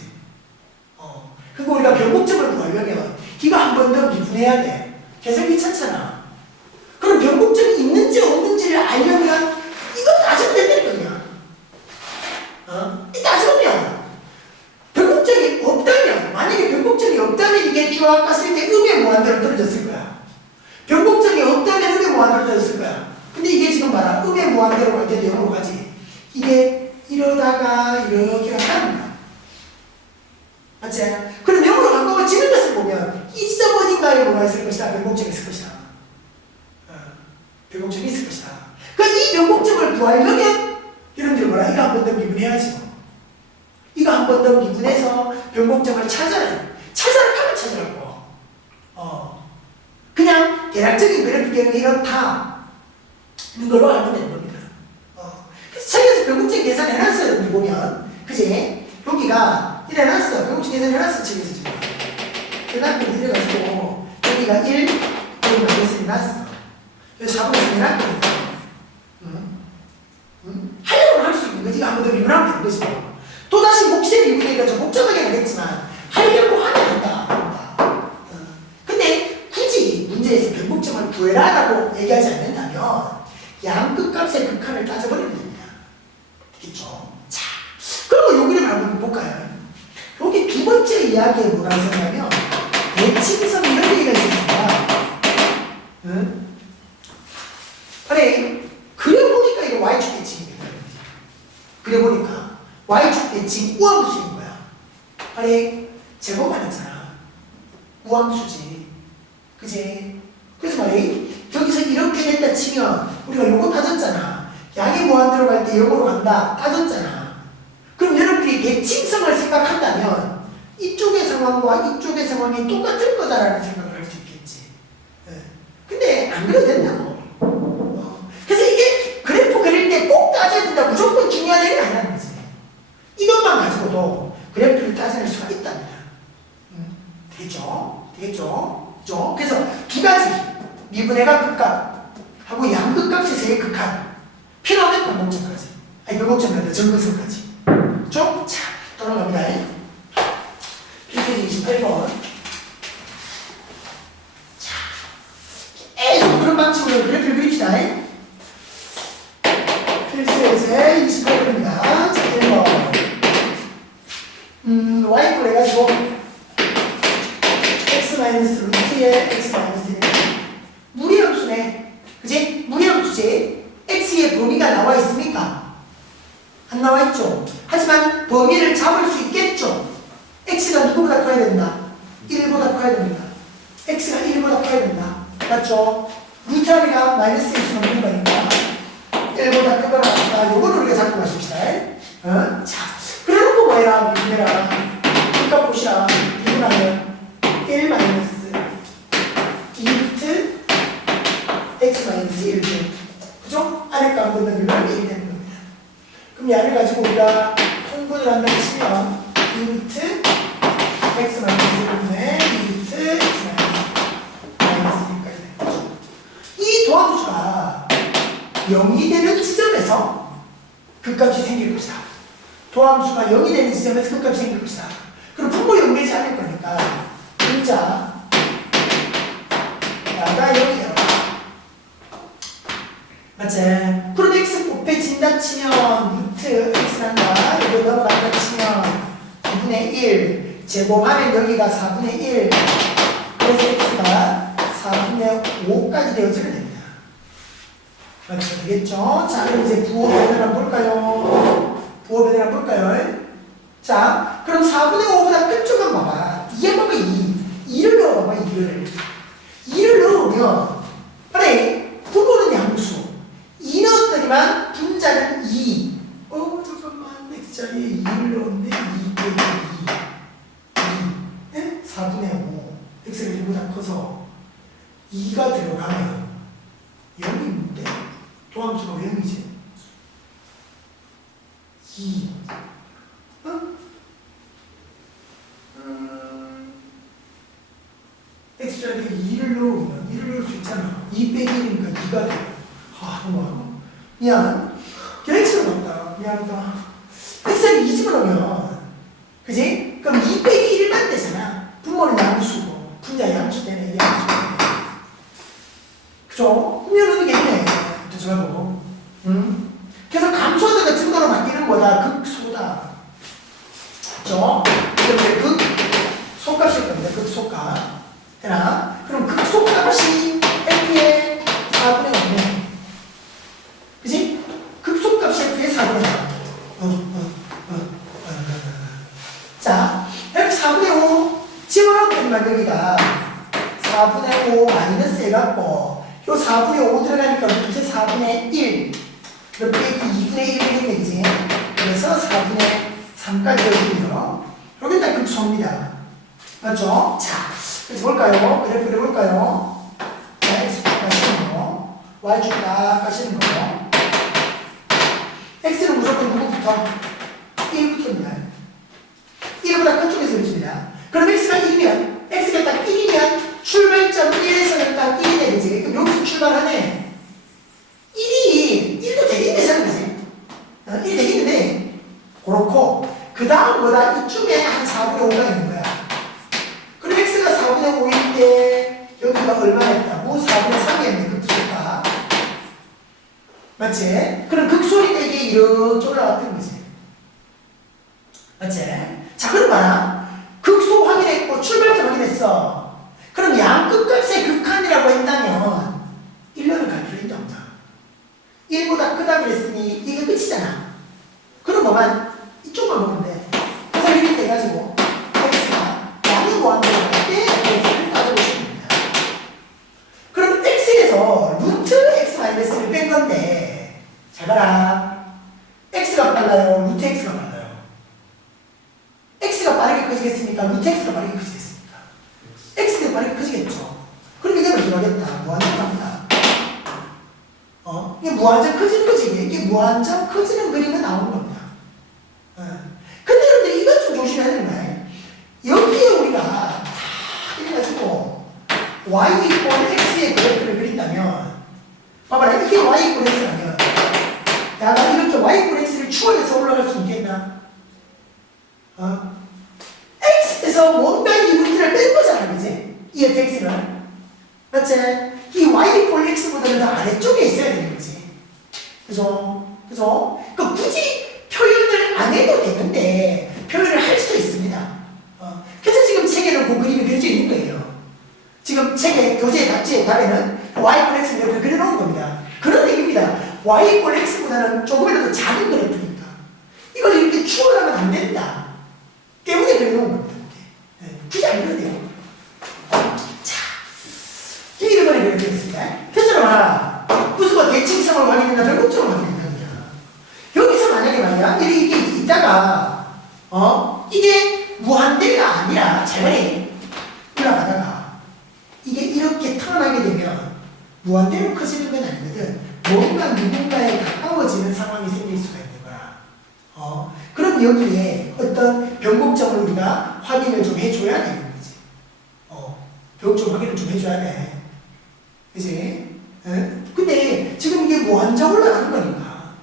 그리고 우리가 변곡점을 구하려면 이거 한 번 더 미분해야 돼. 계속 귀찮잖아. 그럼 변곡점이 있는지 없는지를 알려면 이거 따지면 된다는 거냐. 이 따지면 변곡점이 없다면, 만약에 변곡점이 없다면 이게 쭉 갔을 때 음의 무한대로 떨어졌을 거야. 변곡점이 없다면 음의 무한대로 떨어졌을 거야. 근데 이게 지금 봐라. 음의 무한대로 갈 때도 0으로 가지. 이게 이러다가 이렇게 간다는 거야. 맞지? 그럼 0으로 가까워지는 것을 보면 이 지점 어딘가에 뭐가 있을 것이다. 변곡점이 있을 것이다. 변곡점이 있을 것이다. 그러니까 이 변곡점을 구하려면 여러분들 뭐라? 이거 한 번 더 미분해야지 뭐. 이거 한 번 더 미분해서 변곡점을 찾아라. 찾아라 찾으라고. 그냥 대략적인 그래프경이 이렇다. 는 걸로 알면 되는 겁니다. 그래서 책에서 변곡점 계산을 해놨어요. 여러분들 보면. 그지? 여기가 이래 놨어. 변곡점 계산을 해놨어. 책에서 지금. 해놨고 이래가지고 여기가 1, 여기가 계산이 났어. 여기 4분의 3이 났거든요. 하려면 할 수 있는 거지. 한 번 더 미분하면 되는 거지. 또다시 몫에 미분이니까 좀 복잡하게 하겠지만 하려고 하면 한다. 근데 굳이 문제에서 변곡점을 구해라라고 얘기하지 않는다면 양극값의 극한을 따져버리면 됩니다. 되겠죠? 자, 그러면 여기를 한번 볼까요? 여기 두 번째 이야기에 뭐가 있었냐면 대칭성 이런 얘기가 있습니다. 그래, 그려보니까 이거 Y축 대칭입니다. 그려보니까 Y축 대칭 우함수인 거야. 그래, 제곱만 했잖아. 우함수지. 그지? 그래서 말이 여기서 이렇게 됐다 치면 우리가 요거 따졌잖아. 양의 무한대로 갈 때 0으로 간다. 따졌잖아. 그럼 여러분들이 대칭성을 생각한다면 이쪽의 상황과 이쪽의 상황이 똑같을 거다라는 생각을 할 수 있겠지. 근데 안 그래도 된다고. 없어도 그래프를 따져낼 수가 있답니다. 되겠죠? 그죠? 그래서 두 가지 미분해가 극값 하고 양극값에서의 극한 필요하면 변곡점까지 변곡점까지 정근선까지 좀 자, 떠나갑니다. 필수지 28번 자, 계속 그런 방식으로 그래프를 그립시다. 필수제 28번입니다. 자, 1번 y꼴 해가지고 x-루트의 x-1 무리함수네. 그치? 무리함수지. x의 범위가 나와 있습니까? 안 나와 있죠. 하지만 범위를 잡을 수 있겠죠. x가 누구보다 커야 된다. 1보다 커야 됩니다. x가 1보다 커야 된다. 맞죠? 루트 합의가 마이너스 1이 넘는 거니까 1보다 크거나 같다. 요거를 우리가 잡고 가십시다. 자, 그래놓고 뭐 해라? 미분해라. 극값 보시라. 미분하면 1 마이너스 2루트 x 마이너스 1죠. 그죠? 안에 값 걷는 비율은 1이 되는 겁니다. 그럼 이 안을 가지고 우리가 통분을 한다고 치면 2루트 x 마이너스 1분의 2루트 x 마이너스 1까지 되는 거죠. 이 도함수가 0이 되는 지점에서 극값이 생길 것이다. 도함수가 0이 되는 지점에서 극값이 생길 것이다. 그럼 분모 0 되지 않을 거니까 분자 야가 0이에요. 맞지? 그럼 x 곱해진다 치면 루트 x 한다. 여기 넘어간다 치면 2분의 1 제곱하면 여기가 4분의 1 그래서 x가 4분의 5까지 되어지게 됩니다. 맞죠? 되겠죠? 자, 그럼 이제 부호 변을 한번 볼까요? 부호 변을 한번 볼까요? 자, 그럼 4분의 5보다 끝쪽은 봐봐. 2에 보면 2를 넣어봐봐. 2를 넣으면 그래 부호는 양수 2 넣었더니만 분자는 2 잠깐만 x자리에 2를 넣었는데 2 빼기 2 네? 4분의 5 x가 1보다 커서 2가 들어가면 0인데 도함수가 왜 0이지? 2 x자리에 2를 넣으면 1을 넣을 수 있잖아. 2 빼기 1이니까 2가 돼. 너무하고 미안. x를 넣었다. 미안하다. x를 2 집어넣으면 그지? 그럼 2 빼기 1만 되잖아. 분모는 양수고 분자 양수 되네. 이게 양수 되네. 그죠? 분명히 이게 있네. 저거. 그래서 감소하다가 증가로 바뀌는 거다. 극소다. 그죠? 이제 극소값일 겁니다. 극소값. 되나? 그럼 극소값이 f의 4분의 5네. 그지? 극소값이 f의 4분의 5. 자, 이렇게 4분의 5 집어넣었더니만 여기가 4분의 5 마이너스 해갖고 요 4분의 5 들어가니까 루트 4분의 1 몇 빼기 2분의 1 되는 거지. 그래서 4분의 3까지 되거든요. 여기다 극소입니다. 맞죠? 자, 그래서 볼까요? 그래프를 볼까요? 자, x 딱 가시는 거, y 딱 가시는 거. x는 무조건 누구부터? 1부터입니다. 1보다 큰 쪽에서 그립니다. 그럼 x가 1이면, x가 딱 1이면 출발점 1에서는 딱 1이 되지. 그럼 여기서 출발하네. 1도 되겠네, 생각하지? 1 되겠는데, 그렇고, 그 다음보다 이쪽에 한 4분의 5가 있는 거야. 그럼 x가 4분의 5일 때 여기가 얼마였다고? 4분의 3이었네. 극소가. 맞지? 그럼 극소일 때 이게 이렇게 올라갔던 거지. 맞지? 자, 그럼 봐라. 극소 확인했고 출발점 확인했어. 그럼 양끝값의 극한이라고 했다면 1로는 갈 필요 있다 없다. 1보다 크다 그랬으니 이게 끝이잖아. 그럼 뭐만 이쪽만 보면 돼. 그래서 이렇게 돼가지고 x가 양이 뭐한다고 할 때 x를 따져보시면 됩니다. 그럼 x에서 루트 x-를 뺀 건데 잘 봐라. x가 빨라요? 루트 x가 빨라요? x가 빠르게 커지겠습니까? 루트 x가 빠르게 커지겠습니까? x가 빠르게 커지겠죠. 그럼 이게 뭐 이러겠다. 무한정 갑니다. 이게 무한정 커지는 거지. 이게 무한정 커지는 그림은 나오는 겁니다. 근데 여러분들 이건 y 이꼴 x의 그래프를 그린다면 봐봐라 이게 y 이꼴 x라면 내가 이렇게 y 이꼴 x를 추월해서 올라갈 수 있겠나? x에서 뭔가 이 루트를 뺀 거잖아 그지? 이 fx를 맞지? 이 y 이꼴 x보다는 더 아래쪽에 있어야 되는 거지 그죠? 그 굳이 표현을 안 해도 되는데 표현을 할 수도 있습니다 그래서 지금 책에는 그 그림이 그려져 있는 거예요 지금 책의 교재 답지의 답에는 y 이꼴 x 그래프를 그려놓은 겁니다 그런 얘기입니다 y 이꼴 x보다는 조금이라도 작은 그래프니까 이걸 이렇게 추월하면 안 된다 때문에 그려놓은 겁니다 굳이 안 그려도 돼요 자, 이번에 그려드리겠습니다 표절을 봐라 무슨 뭐 대칭성을 확인한다 별곡적으로 확인한다 여기서 만약에 말이야 이게 있다가 이게 무한대가 아니라 잘 봐요 올라가다가 이게 이렇게 턴하게 되면 무한대로 커지는 건 아니거든 뭔가 누군가에 가까워지는 상황이 생길 수가 있는 거야 그럼 여기에 어떤 변곡점을 우리가 확인을 좀 해줘야 되는 거지 변곡점 확인을 좀 해줘야 돼 그치? 근데 지금 이게 무한정 올라가는 거니까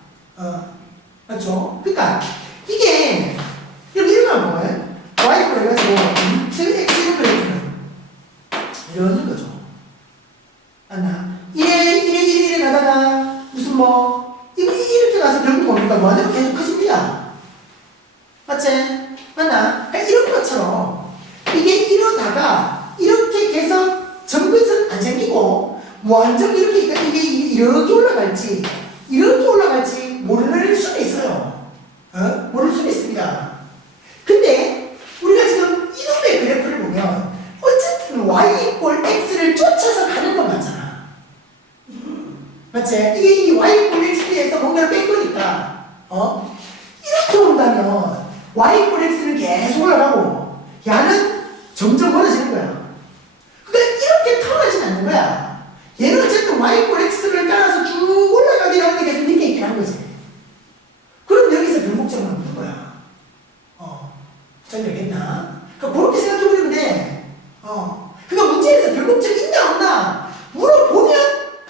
맞죠? 그러니까 이게 이렇게 보면 y를 해가지고 루트 x 그래프는 이러는 거죠 맞나? 이래 가다가 무슨 뭐 이렇게 가서 결국 뭡니까? 무한대로 계속 커집니다 맞지? 맞나? 그러니까 이런 것처럼 이게 이러다가 이렇게 계속 정근선 안 생기고 무한정 이렇게 이렇게 올라갈지 모를 수도 있어요 모를 수도 있습니다 근데 우리가 지금 이놈의 그래프를 보면 어쨌든 y 이꼴 x를 쫓아서 가는 건 맞잖아 맞지? 이게 이 y 이꼴 x에서 뭔가를 뺀 거니까 이렇게 온다면 y 이꼴 x는 계속 올라가고 야는 점점 멀어지는 거야 그러니까 이렇게 털어지진 않는 거야 얘는 어쨌든 y 이꼴 x를 따라서 쭉 올라가긴 하는데 계속 밑에 있긴 한 거지 그럼 여기서 변곡점은 없는 거야 잘 되겠나? 그러니까 그렇게 생각해보면 돼 그러니까 문제에서 변곡점이 있나 없나 물어보면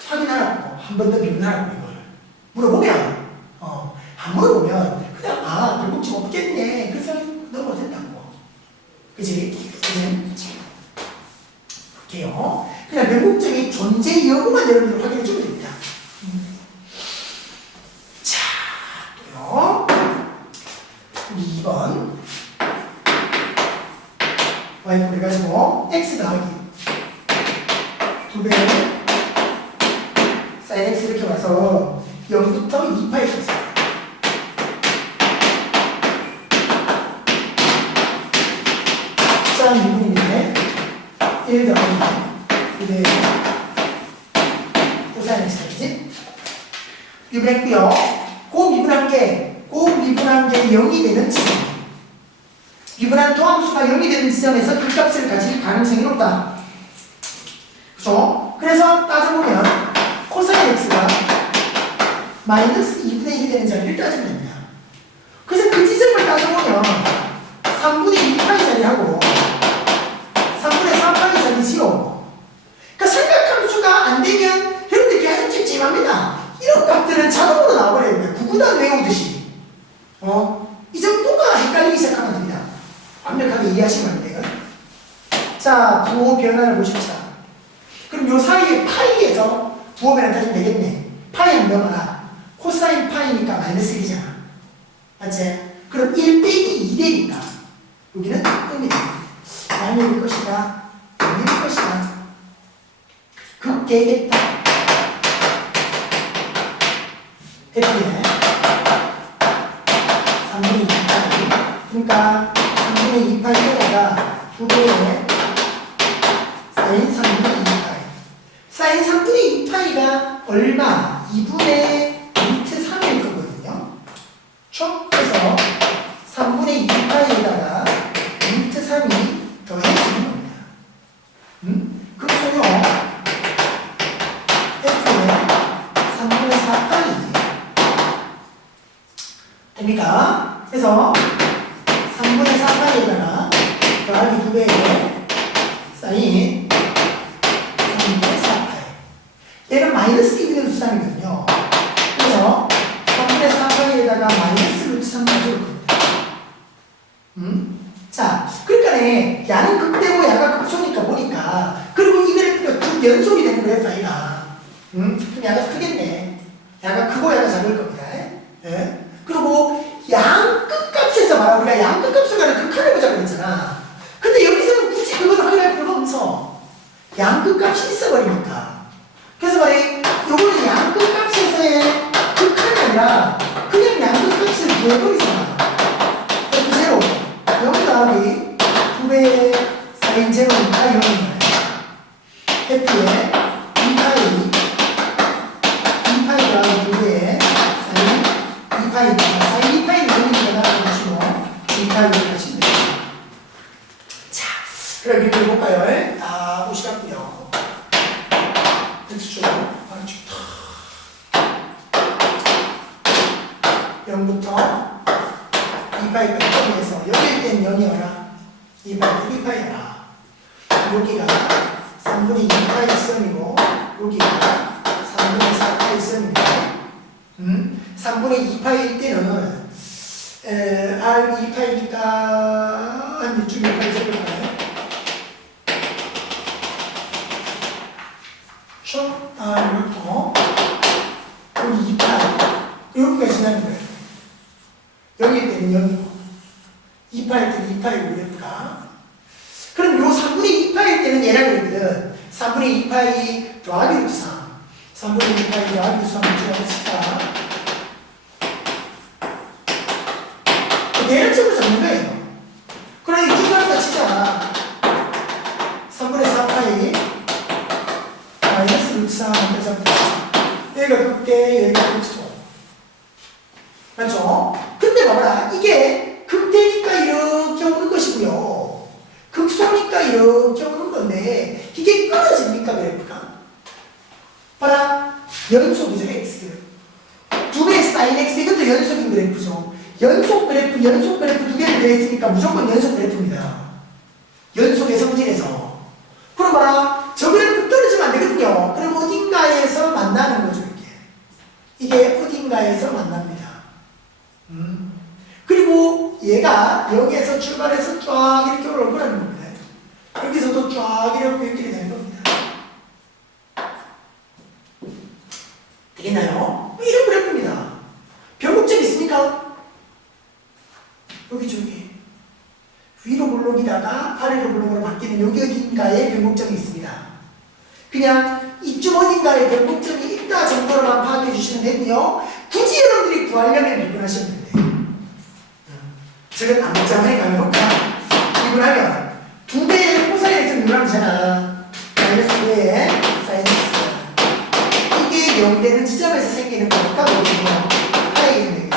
확인하라고 한 번 더 비문하라고 이걸 물어보면 안 물어보면 그냥 변곡점 없겠네 그 생각이 넘어도 된다고 그치? 그래요 그냥 변곡점이 존재 여부만 여러분들 확인해 주면 됩니다 자 또요 2번 y를 해가지고 x 더하기 2배 sin x 이렇게 와서 0부터 2파이까지 자 미분인데 1 더하기 2배 코사인 x까지 미분했고요 그 미분한 게 0이 되는 지점 미분한 도함수가 0이 되는 지점에서 그 값을 가질 가능성이 높다 그쵸? 그래서 따져보면 코사인 x가 마이너스 2분의 1이 되는 자리를 따지면 됩니다 그래서 그 지점을 따져보면 3분의 2파이 자리하고 3분의 4파이 자리지요 그러니까 삼각함수가 안 되면 여러분들 계속 찝찝합니다 이런 값들은 자동으로 나와버려야 됩니다 구구단 외우듯이 이 정도가 헷갈리기 시작하면 됩니다 완벽하게 이해하시면 안 돼요 자 부호 변화를 보십시다 그럼 요 사이에 파이에서 부호 변화 따지면 되겠네 파이 한 명하나 코사인 파이니까 마이너스 1이잖아 맞지? 그럼 1 빼기 2되니까 여기는 음이 양일 것이다 양일 것이다 극대겠다 F에 3분의 2파이 그러니까 3분의 2파이에다가 2배의 사인 3분의 2파이 사인 3분의 2파이가 얼마? 2분의 루트 3일 거거든요 그래서 3분의 2파이에다가 루트 3이 더해지는 겁니다 그럼 소요 F의 3분의 4파이 됩니까? 그래서 3분의 4파이에다가 더하기 2배의 사인 마이너스 2분의 루트 3이거든요. 그래서 3분의 4파이에다가 마이너스 루트 3 가져올 겁니다. 자, 그러니까 야는 극대고 야가 극소니까 보니까 그리고 이 그래프가 두 연속이 되는 그래프 아이가 그럼 야가 크겠네. 야가 크고 야가 작을 겁니다. 예? 그리고 양 끝값에서 말하면 우리가 양 끝값을 가는 극한을 보자고 그랬잖아. 근데 여기서는 굳이 그걸 확인할 필요가 없어. 양 끝값이 있어버리니까. 그래서 말해 요거는 양 끝값에서의 극한이 아니라 그냥 양 끝값을 구해버리잖아. F0 0 더하기 9배의 사인 제곱이니까 0입니다. F에 2파이 더하기 9배의 사인 2파이입니다. 사인 2파이는 0이니까 나눠주시고 2파이를 하시면 됩니다. 자, 그럼 이렇게 해볼까요? 아, 옷이 같고요. X축, Y축 0부터 2파이까지 더해서 여기일 땐 0이어라 2파이 2파이어라 여기가 3분의 2파이 선이고 여기가 3분의 4파이 선입니다. 3분의 2파이일 때는 R 2파이니까 한 이쯤 2파이 적을까요? 그렇죠? 이렇고 여기 2파이 여기가 지나는 거예요. 여기일 때는 0이고 2파일 때는 2파이고 그래프가 그럼 요 3분의 2파일 때는 얘라 그랬거든. 3분의 2파이 더하기 루트 3 3분의 2파이 더하기 루트 3을 지나갔을까 내려쪽으로 잡는 거예요. 그럼 이 중간에다 치자. 3분의 4파이 마이너스 루트 3 여기가 극대 여기가 극소 맞죠? 근데 봐봐라 이게 극대니까 이렇게 오는 것이고요 극소니까 이렇게 오는 건데 이게 끊어집니까 그래프가? 봐라 연속이죠 x 2배의 사인 x 이것도 연속인 그래프죠. 연속 그래프 두 개를 더했으니까 무조건 연속 그래프입니다. 연속의 성질에서 그럼 봐라 저 그래프 떨어지면 안 되거든요. 그럼 어딘가에서 만나는 거죠 이게 어딘가에서 만납니다. 그리고 얘가 여기에서 출발해서 쫙 이렇게 올라올 거라는 겁니다. 여기서도 쫙 이렇게 연결이 되는 겁니다. 되겠나요? 이런 그래프입니다. 변곡점 있습니까? 여기 저기 위로 블록이다가 아래로 블록으로 바뀌는 여기 어딘가에 변곡점이 있습니다. 그냥 이쯤 어딘가에 변곡점이 있다 정도로만 파악해 주시면 되고요. 굳이 여러분들이 구하려면 미분하시면 됩니다. 저건 안 복잡하니까 해볼까? 미분하면 2배의 코사인에서 미분하잖아. 마이너스 2배의 사인엑스 이게 0 되는 지점에서 생기는 거니까 뭐냐 파이겠네.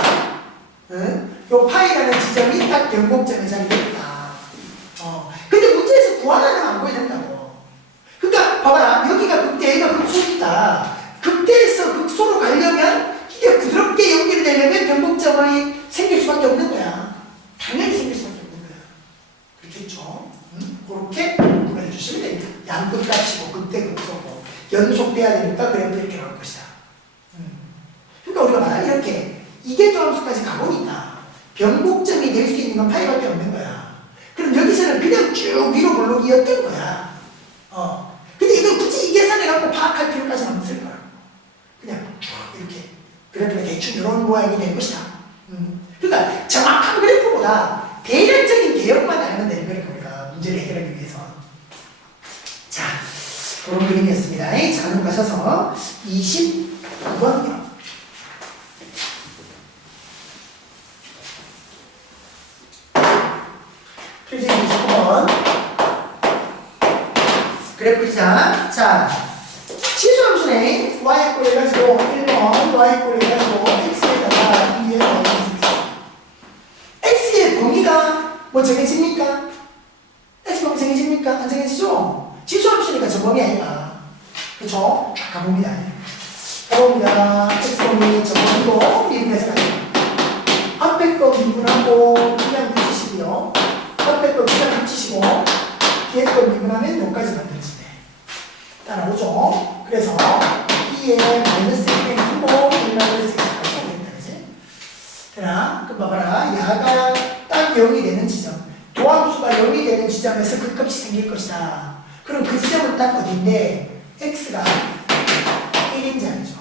요 파이라는 지점이 딱 변곡점에 자리되겠다. 근데 문제에서 구하라는 안 보여야 된다고. 그러니까 봐봐라 여기가 극대 여기가 극소니까 극대에서 극소로 가려면 이게 부드럽게 연결이 되려면 변곡점이 생길 수밖에 없는 거야. 당연히 생길 수밖에 없는 거야. 그렇겠죠? 그렇게 구분해 주시면 됩니다. 양끝값이고 극대 극소고 연속돼야 되니까 그래프 이렇게 나올 것이다. 그러니까 우리가 말하 이렇게 이계도함수까지 가보니까 변곡점이 될 수 있는 건 파이밖에 없는 거야. 그럼 여기서는 그냥 쭉 위로 블록이었던 거야. 근데 이건 굳이 이 계산을 갖고 파악할 필요까지는 없을 거야. 그냥 쭉 이렇게 그래프가 대충 이런 모양이 될 것이다. 그러니까 정확한 그래프보다 대략적인 개혁만 알면 되는 거니까 우리가 문제를 해결하기 위해서. 자, 그런 그림이었습니다. 자, 그럼 가셔서 22번이요. 필지 29번 그래프 그리자. 자, 치수함수네 y 꼴 해가지고 1번 y 꼴 해가지고 x에다가 2에 마이너스 x의 범위가 뭐 정해집니까? x 범위 정해집니까? 안 정해지죠? 치수함수니까 저 범위 아니가. 그쵸? 쫙 가봅니다. 가봅니다. x 범위 저 범위고 미분해서 가요. 앞에 거 미분하고 그냥 붙이시고요. 앞에 거 그냥 붙이시고 뒤에 거 미분하면 여기까지 만들어지네. 따라오죠. 그래서 2에 지점에서 그 값이 생길 것이다. 그럼 그 지점은 딱 어딘데 x가 1인 자리죠.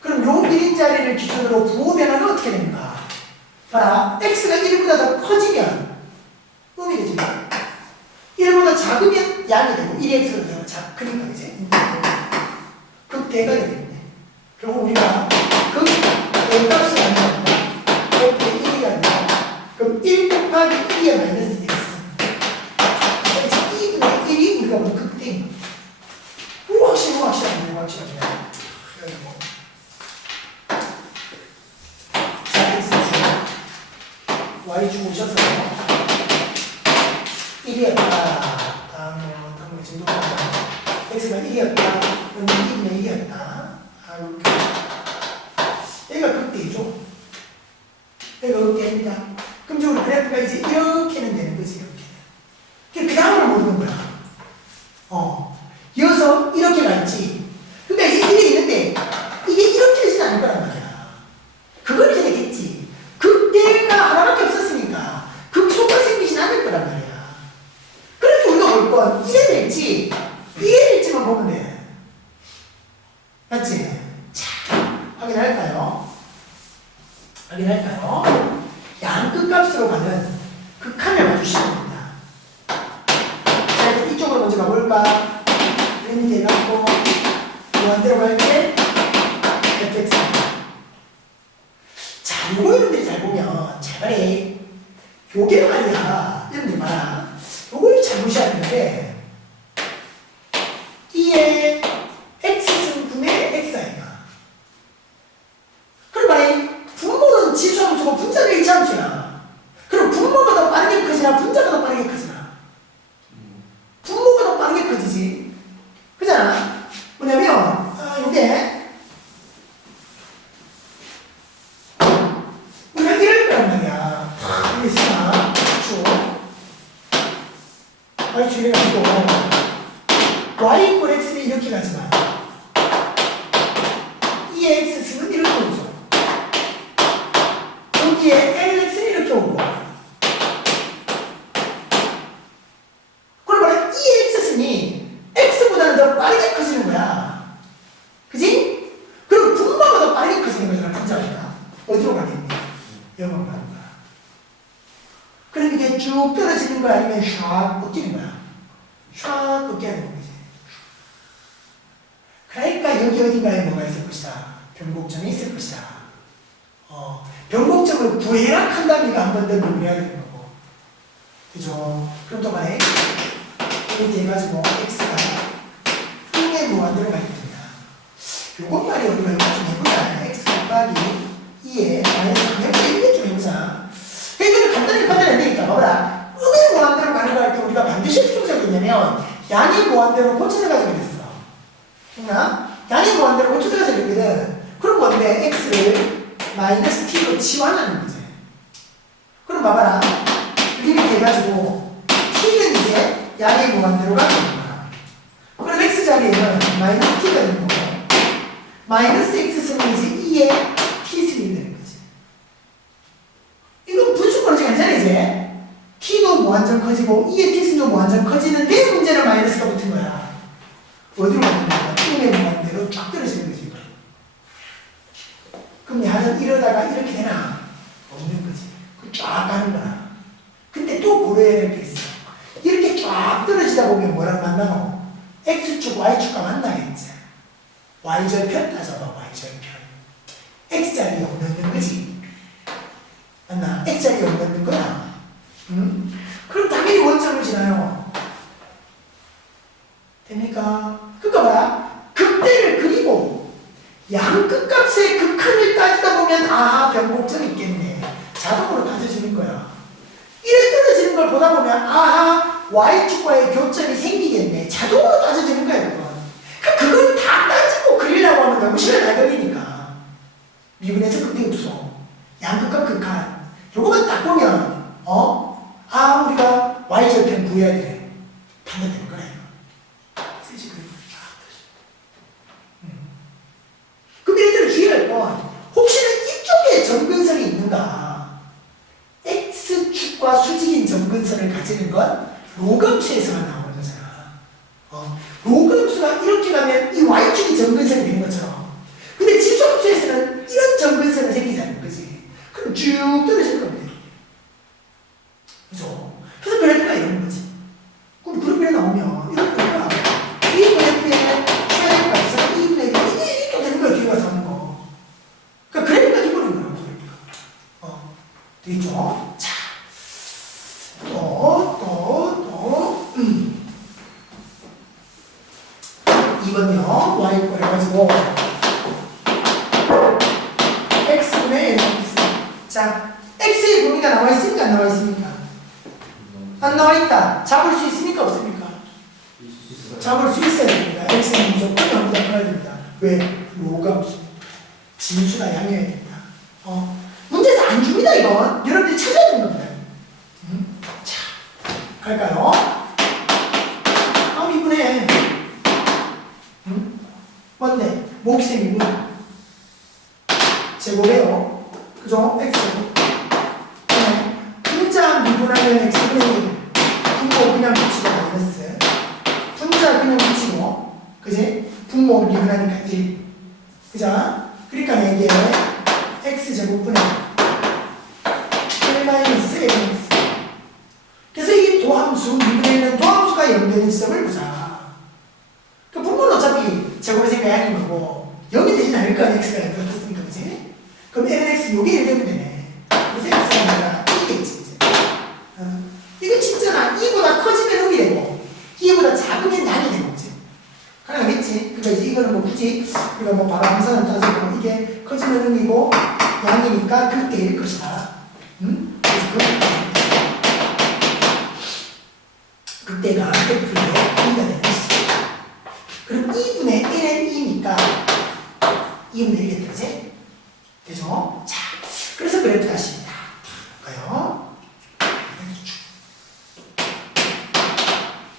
그럼 요 1인 자리를 기준으로 부호 변화는 어떻게 됩니까? 봐라. x가 1보다 더 커지면 음이 되지. 1보다 작으면 양이 되고 1x로 되고 그러니까 이제 극대가 되겠네. 결국 우리가 A값을 안다고 F의 1이 아니라 그럼 1 곱하기 1의 마이너스 x. 그래서 2분의 1이 우리가 보는 극대인 거야. 확실하네. 자, x 주고 y 주고 오셔서 1이었다. 다음 정도 x가 1이었다. 그럼 2분의 1이었다. 얘가 극대이죠. 얘가 극대입니다. 그럼 이제 우리 그래프가 이제 이렇게는 되는 거지. 이렇게. 그 다음을 모르는 거야. 이어서 이렇게 갈지. 그러니까 이제 이게 있는데 이게 이렇게 되진 않을 거란 말이야. 그걸 이제 되겠지. 극대가 하나밖에 없었으니까 극소가 생기진 않을 거란 말이야. 그래서 우리가 볼 건 이래 될지 이래 될지만 보면 돼. 맞지? 자, 확인할까요? 양 끝값으로 가는 극한을 맞추시면 됩니다. 자, 이제 이쪽으로 먼저 가볼까? 그림이 돼갖고 무한대로 갈 때 fx. 자, 요거 여러분들이 잘 보면 잘 말해. 요게 말이야. 여러분들 봐라. 요걸 잘 보셔야 되는데 2의 x승분의 x 아이가. 그럼 말해. 분모는 지수함수고 분자는 일치함수야. 그럼 분모가 더 빠르게 커지나 분자가 더 빠르게 커지나? 분모가 더 빠르게 커지지. 그잖아. 뭐냐면 이게 우리가 이럴 거란 말이야. 여기 있으나 쭉 y축 이래가지고 y 이퀄 x는 이렇게 가지만 2의 x승은 이렇게 오죠. 여기에 lx는 이렇게 오고. 그럼 말해 2의 x승이 x보다는 더 빠르게 커지는 거야. 그지? 그럼 분모가 더 빠르게 커지는 거잖아. 분자가. 어디로 가겠니? 여기로 가는 거야. 그럼 이게 쭉 떨어지는 거야? 아니면 샥 꺾이는 거야? 샥 꺾여야 되는 거지. 그러니까 여기 어딘가에 뭐가 있을 것이다. 변곡점이 있을 것이다. 변곡점을 구해라 한 단위가 한 번 더 구해야 되는 거고. 그죠? 그럼 또 말해. 이렇게 해가지고 x가 1의 무한대로 가겠습니다. 요것 말이 우리가 이거 좀 해보자. x 곱하기 2의 마이너스 1을 좀 해보자. 이거는 간단히 판단이 안 되니까 봐봐라. 음의 무한대로 가는 거 할 때 우리가 반드시 어떻게 하겠냐면 양의 무한대로 고쳐서 가지게 됐어. 그러나 양의 무한대로 고쳐서 가지게 되거든. 그럼 뭔데? x를 마이너스 t로 치환하는 거지. 그럼 봐봐라. 이렇게 해가지고 t는 이제 양의 무한대로 가는 거야. 그럼 x 자리에는 마이너스 t가 되는 거고 마이너스 x승은 이제 2의 t승이 되는 거지. 이건 분수권이지 괜찮아 이제. t도 무한정 커지고 2의 t승도 무한정 커지는데 문제는 마이너스가 붙은 거야. 어디로 가는 거야? 1의 무한대로 쫙 떨어지는 거지. 그럼 야는 이러다가 이렇게 되나? 없는 거지. 쫙 가는 거야. 근데 또 고려해야 될 게 있어. 이렇게 쫙 떨어지다 보면 뭐랑 만나노? x축, y축과 만나겠지. y절편 따져봐, y절편. x자리에 없는 거지. 맞나? x자리에 없는 거야. 그럼 당연히 원점을 지나요. 됩니까? 그러니까 뭐야? 극대를 그리고 양 끝값의 극한을 따지다 보면 아 변곡점이 있겠네. 자동으로 따져지는 거야. 이래 떨어지는 걸 보다 보면 아하 y축과의 교점이 생기겠네. 자동으로 따져지는 거야 그건. 그걸 다 따지고 그리려고 하면 너무 시간이 잘 걸리니까. 미분에서 극대급소 양극과 극한 요거만 딱 보면 아 우리가 y절편 구해야 돼. 판단되는 거네. 그럼 얘들을 주의할 건 혹시나 이쪽에 점근선이 있는가? x축과 수직인 점근선을 가지는 건 로그함수에서만 나오는 거잖아. 로그함수가 이렇게 가면 이 y축이 점근선이 되는 것처럼. 근데 지수함수에서는 이런 점근선이 생기지 않는 거지. 그럼 쭉 떨어질 겁니다. 그죠? 그래서 그래프가 이런 거지. 그럼 그래프에 나오면 이런 거가 이 그래프에 최대 값은 2분의 1이 이렇게 되는 거야. 뒤에 가서 하는 거. 그러니까 그래프가 기본인 거라고, 그래프가. 되겠죠? 자, 이건요, y꼴 해가지고 x분의 nx. 자, x의 범위가 나와있습니까? 안 나와있습니까? 안 나와있다. 잡을 수 있습니까? 없습니까? 잡을 수 있어야 됩니다. x는 무조건 0보다 커야 됩니다. 왜? 로그함수. 진수나 양이어야 됩니다. 문제에서 안 줍니다, 이건. 여러분들이 찾아야 되는 겁니다. 자, 갈까요? 이분에 뭔데? 몫의 미분 제곱이에요. 그죠? x제곱. 분자 미분하면 x분의 1. 분모 그냥 붙이고 마이너스. 분자 그냥 붙이고, 그지? 분모 미분하니까 1. 그죠? 그러니까 이게 x제곱분의 1 마이너스 x. 그래서 이 도함수, 미분에 있는 도함수가 0되는 시점을 보자. 그 분모는 어차피 제곱의 양인 거고 0이 되진 않을 거 아니야. x가 그렇겠습니까? 그지? 그럼 lnx 요게 1 되면 되네. 그래서 x가 아니라 2겠지. 이제. 이거 진짜나 2보다 커지면 0이 되고 2보다 작으면 양이 되는 거지. 가능하겠지? 그러니까 이제 이거는 뭐 굳이 우리가 뭐 바로 함수는 따지고 이게 커지면 0이고 양이니까 극대일 것이다. 그래서 극대가 F의 2가 되는 것이죠. 그럼 2분의 1은 2니까 2분의 1이 되지? 되죠? 자, 그래서 그래프 다시 볼까요?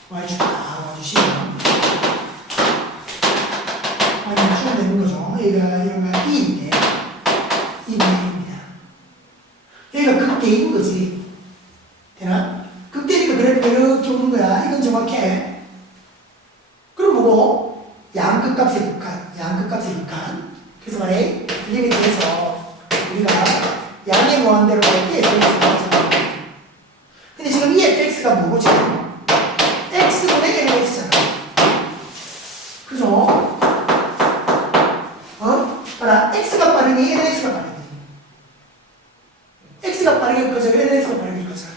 y축 나와주시면 y축 되는 거죠. 여기가 2인데 2분의 1입니다. 여기가 극대인 거지. 되나? 극대니까 그래프가 이렇게 오는 거야. 이건 정확해. 그럼 뭐고? 양극값의 극한. 양극값의 극한. 그래서 말해, 리미트에서 우리가 양의 무한대로 갈 때 fx가 나오잖아. 근데 지금 이 fx가 뭐고 지금? x분의 nx잖아. 그죠? 봐라. x가 빠르니 nx가 빠르니. x가 빠르게 커져, nx가 빠르게 커져.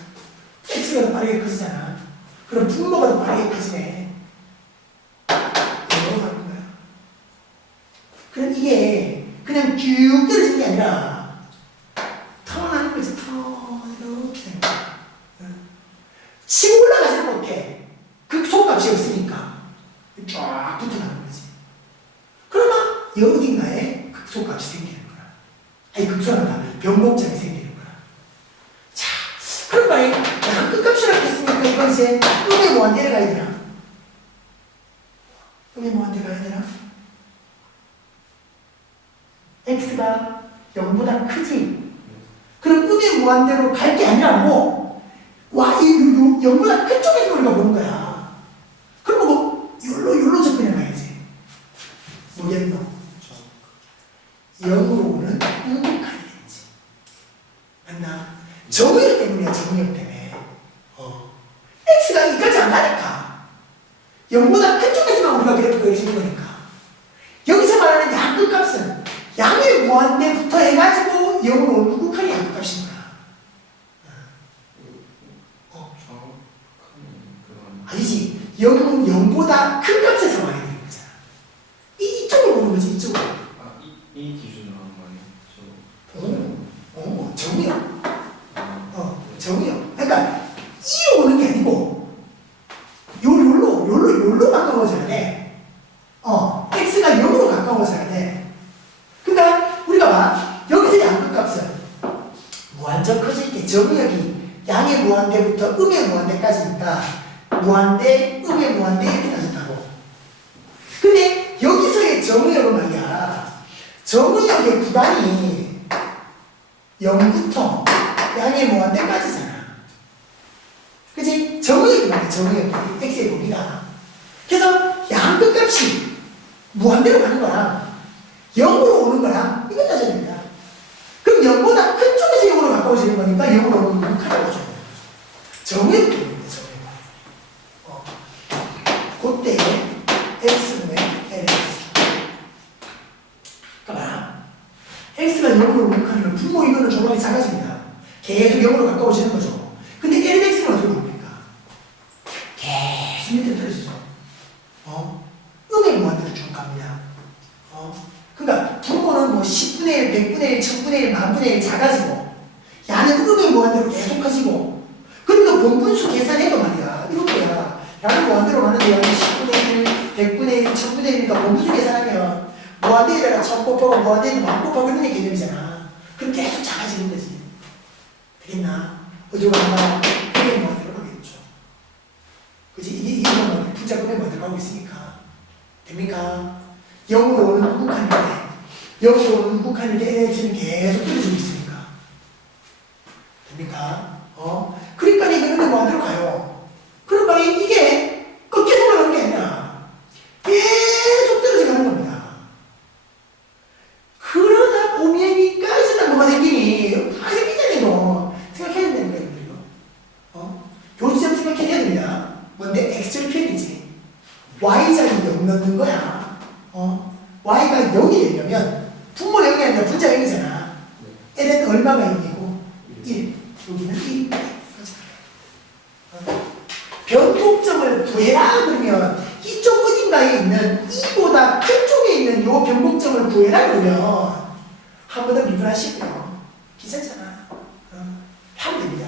x가 더 빠르게 커지잖아. 그럼 분모가 더 빠르게 커지네. 이거 가는 거야. 그럼 이게 그냥 쭉 떨어지는 게 아니라 턴하는 거지. 턴 이렇게 되는 거야. 치고 올라가지는 못해. 극소값이 없으니까 쫙 붙어나는 거지. 그러면 어딘가에 극소값이 생기는 거야. 아니 극소란다. 변곡점이 생기는 거야. 자, 그럼 말이 양극값이라고 했으니까 이건 이제 음의 무한대를 가야 되나? 음의 무한대 가야 되나? x가 0보다 크지? 그럼 음의 무한대로 갈 게 아니라고 와, 이 0보다 큰 쪽에서 우리가 보는 거야. 그럼 뭐 요로 접근해 놔야지. 뭐겠노? 0으로 오는 음극한이겠지. 맞나? 정의역 때문이야. 정의역 때문에. x가 이까지 안 가니까 0보다 큰 쪽에서만 우리가 그래프가 그려지는 거니까. 여기서 말하는 양극값은 양의 무한대부터 해가지고 0으로 오는 극한이 양극값인 거야. 아니지. 0은 0보다 큰 값에서 와야 되는 거잖아. 이쪽을 보는 거지. 이쪽을. 이 기준으로 하는 거아니에요? 정의역. 정의역. 그러니까 이로 오는 게 아니고 요로 가까워져야 돼. x가 0으로 가까워져야 돼. 그러니까 우리가 봐. 여기서 양극값은 무한정 커질 때 정의역이 양의 무한대부터 음의 무한대까지니까 무한대, 음의 무한대 이렇게 따졌다고. 근데 여기서의 정의역은 말이야. 정의역의 구간이 0부터 양의 무한대까지잖아. 그치? 정의역이 나와요. 정의역이 x의 범위가. 그래서 양 끝값이 무한대로 가는 거랑 0으로 오는 거랑 이거 따져야 됩니다. 그럼 0보다 큰 쪽에서 0으로 가까워지는 거니까 0으로 오는 거는 카라고 줘야 돼요. 정의역 때문입니다. 정의역. 그때 x분의 lx. 그러니까 x가 0으로 오는 칸이면 분모 이거는 조각이 작아집니다. 계속 0으로 가까워지는 거죠. 근데 lx는 어디로 갑니까? 계속 밑에 떨어지죠. 음의 무한대로 쭉 갑니다. 그러니까 분모는 뭐 10분의 1, 100분의 1, 1000분의 1, 만분의 1 작아지고 야는 음의 무한대로 계속 커지고 그러니까 본분수 계산해도 말이야. 이렇게야. 야는 무한대로 가는데 야는 10분의 1, 100분의 1, 1000분의 1이니까 본분수 계산하면 무한대에다가 1000 곱하고 무한대에다 만 곱하고 이런 개념이잖아. 그럼 계속 작아지는 거지. 되겠나? 어디로 간다? 음의 무한대로 가겠죠. 그지? 이게 분자금의 무한대로 가고 있으니까. 됩니까? 0으로 오는 누구칸인데 0으로 오는 누구칸인데 x는 계속 떨어지고 있으니까. 됩니까? 그러니까 이거는 뭐하대로 가요? 그러니까 이게 꺾여서 올라가는 게 아니라 계속 떨어져 가는 겁니다. 그러다 보면니까 이제 딱 뭐가 생기니? 다 생기잖아요, 이거. 생각해야 된다는 거예요, 이거. 요 지점 생각해야 됩니다. 뭔데? x절편이지. y자리 0 넣는 거야. y가 0이 되려면 분모 0이 아니라 분자 0이잖아. l은 얼마가 0이고 1. 여기는 1. 변곡점을 구해라 그러면 이쪽 어딘가에 있는 이보다 큰 쪽에 있는 요 변곡점을 구해라 그러면 한 번 더 미분하시고요. 귀찮잖아. 하면 됩니다.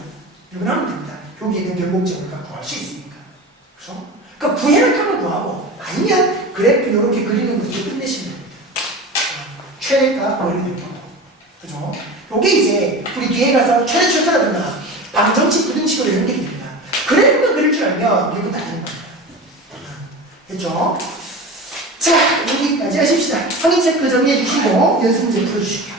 미분하면 됩니다. 여기 있는 변곡점을 구할 수 있으니까. 그렇죠? 그러니까 구해라 하면 구하고 아니면 그래프 이렇게 그리는 것을 끝내시면 됩니다. 최대값 뭐 이런 경우. 그죠? 요게 이제 우리 뒤에 가서 최대 출사라든가 방정식 부등식으로 연결이 됩니다. 그래프만 그릴 줄 알면 이거 다 되는 겁니다. 됐죠? 자, 여기까지 하십시다. 확인 체크 정리해 주시고 연습 문제 풀어주시고요.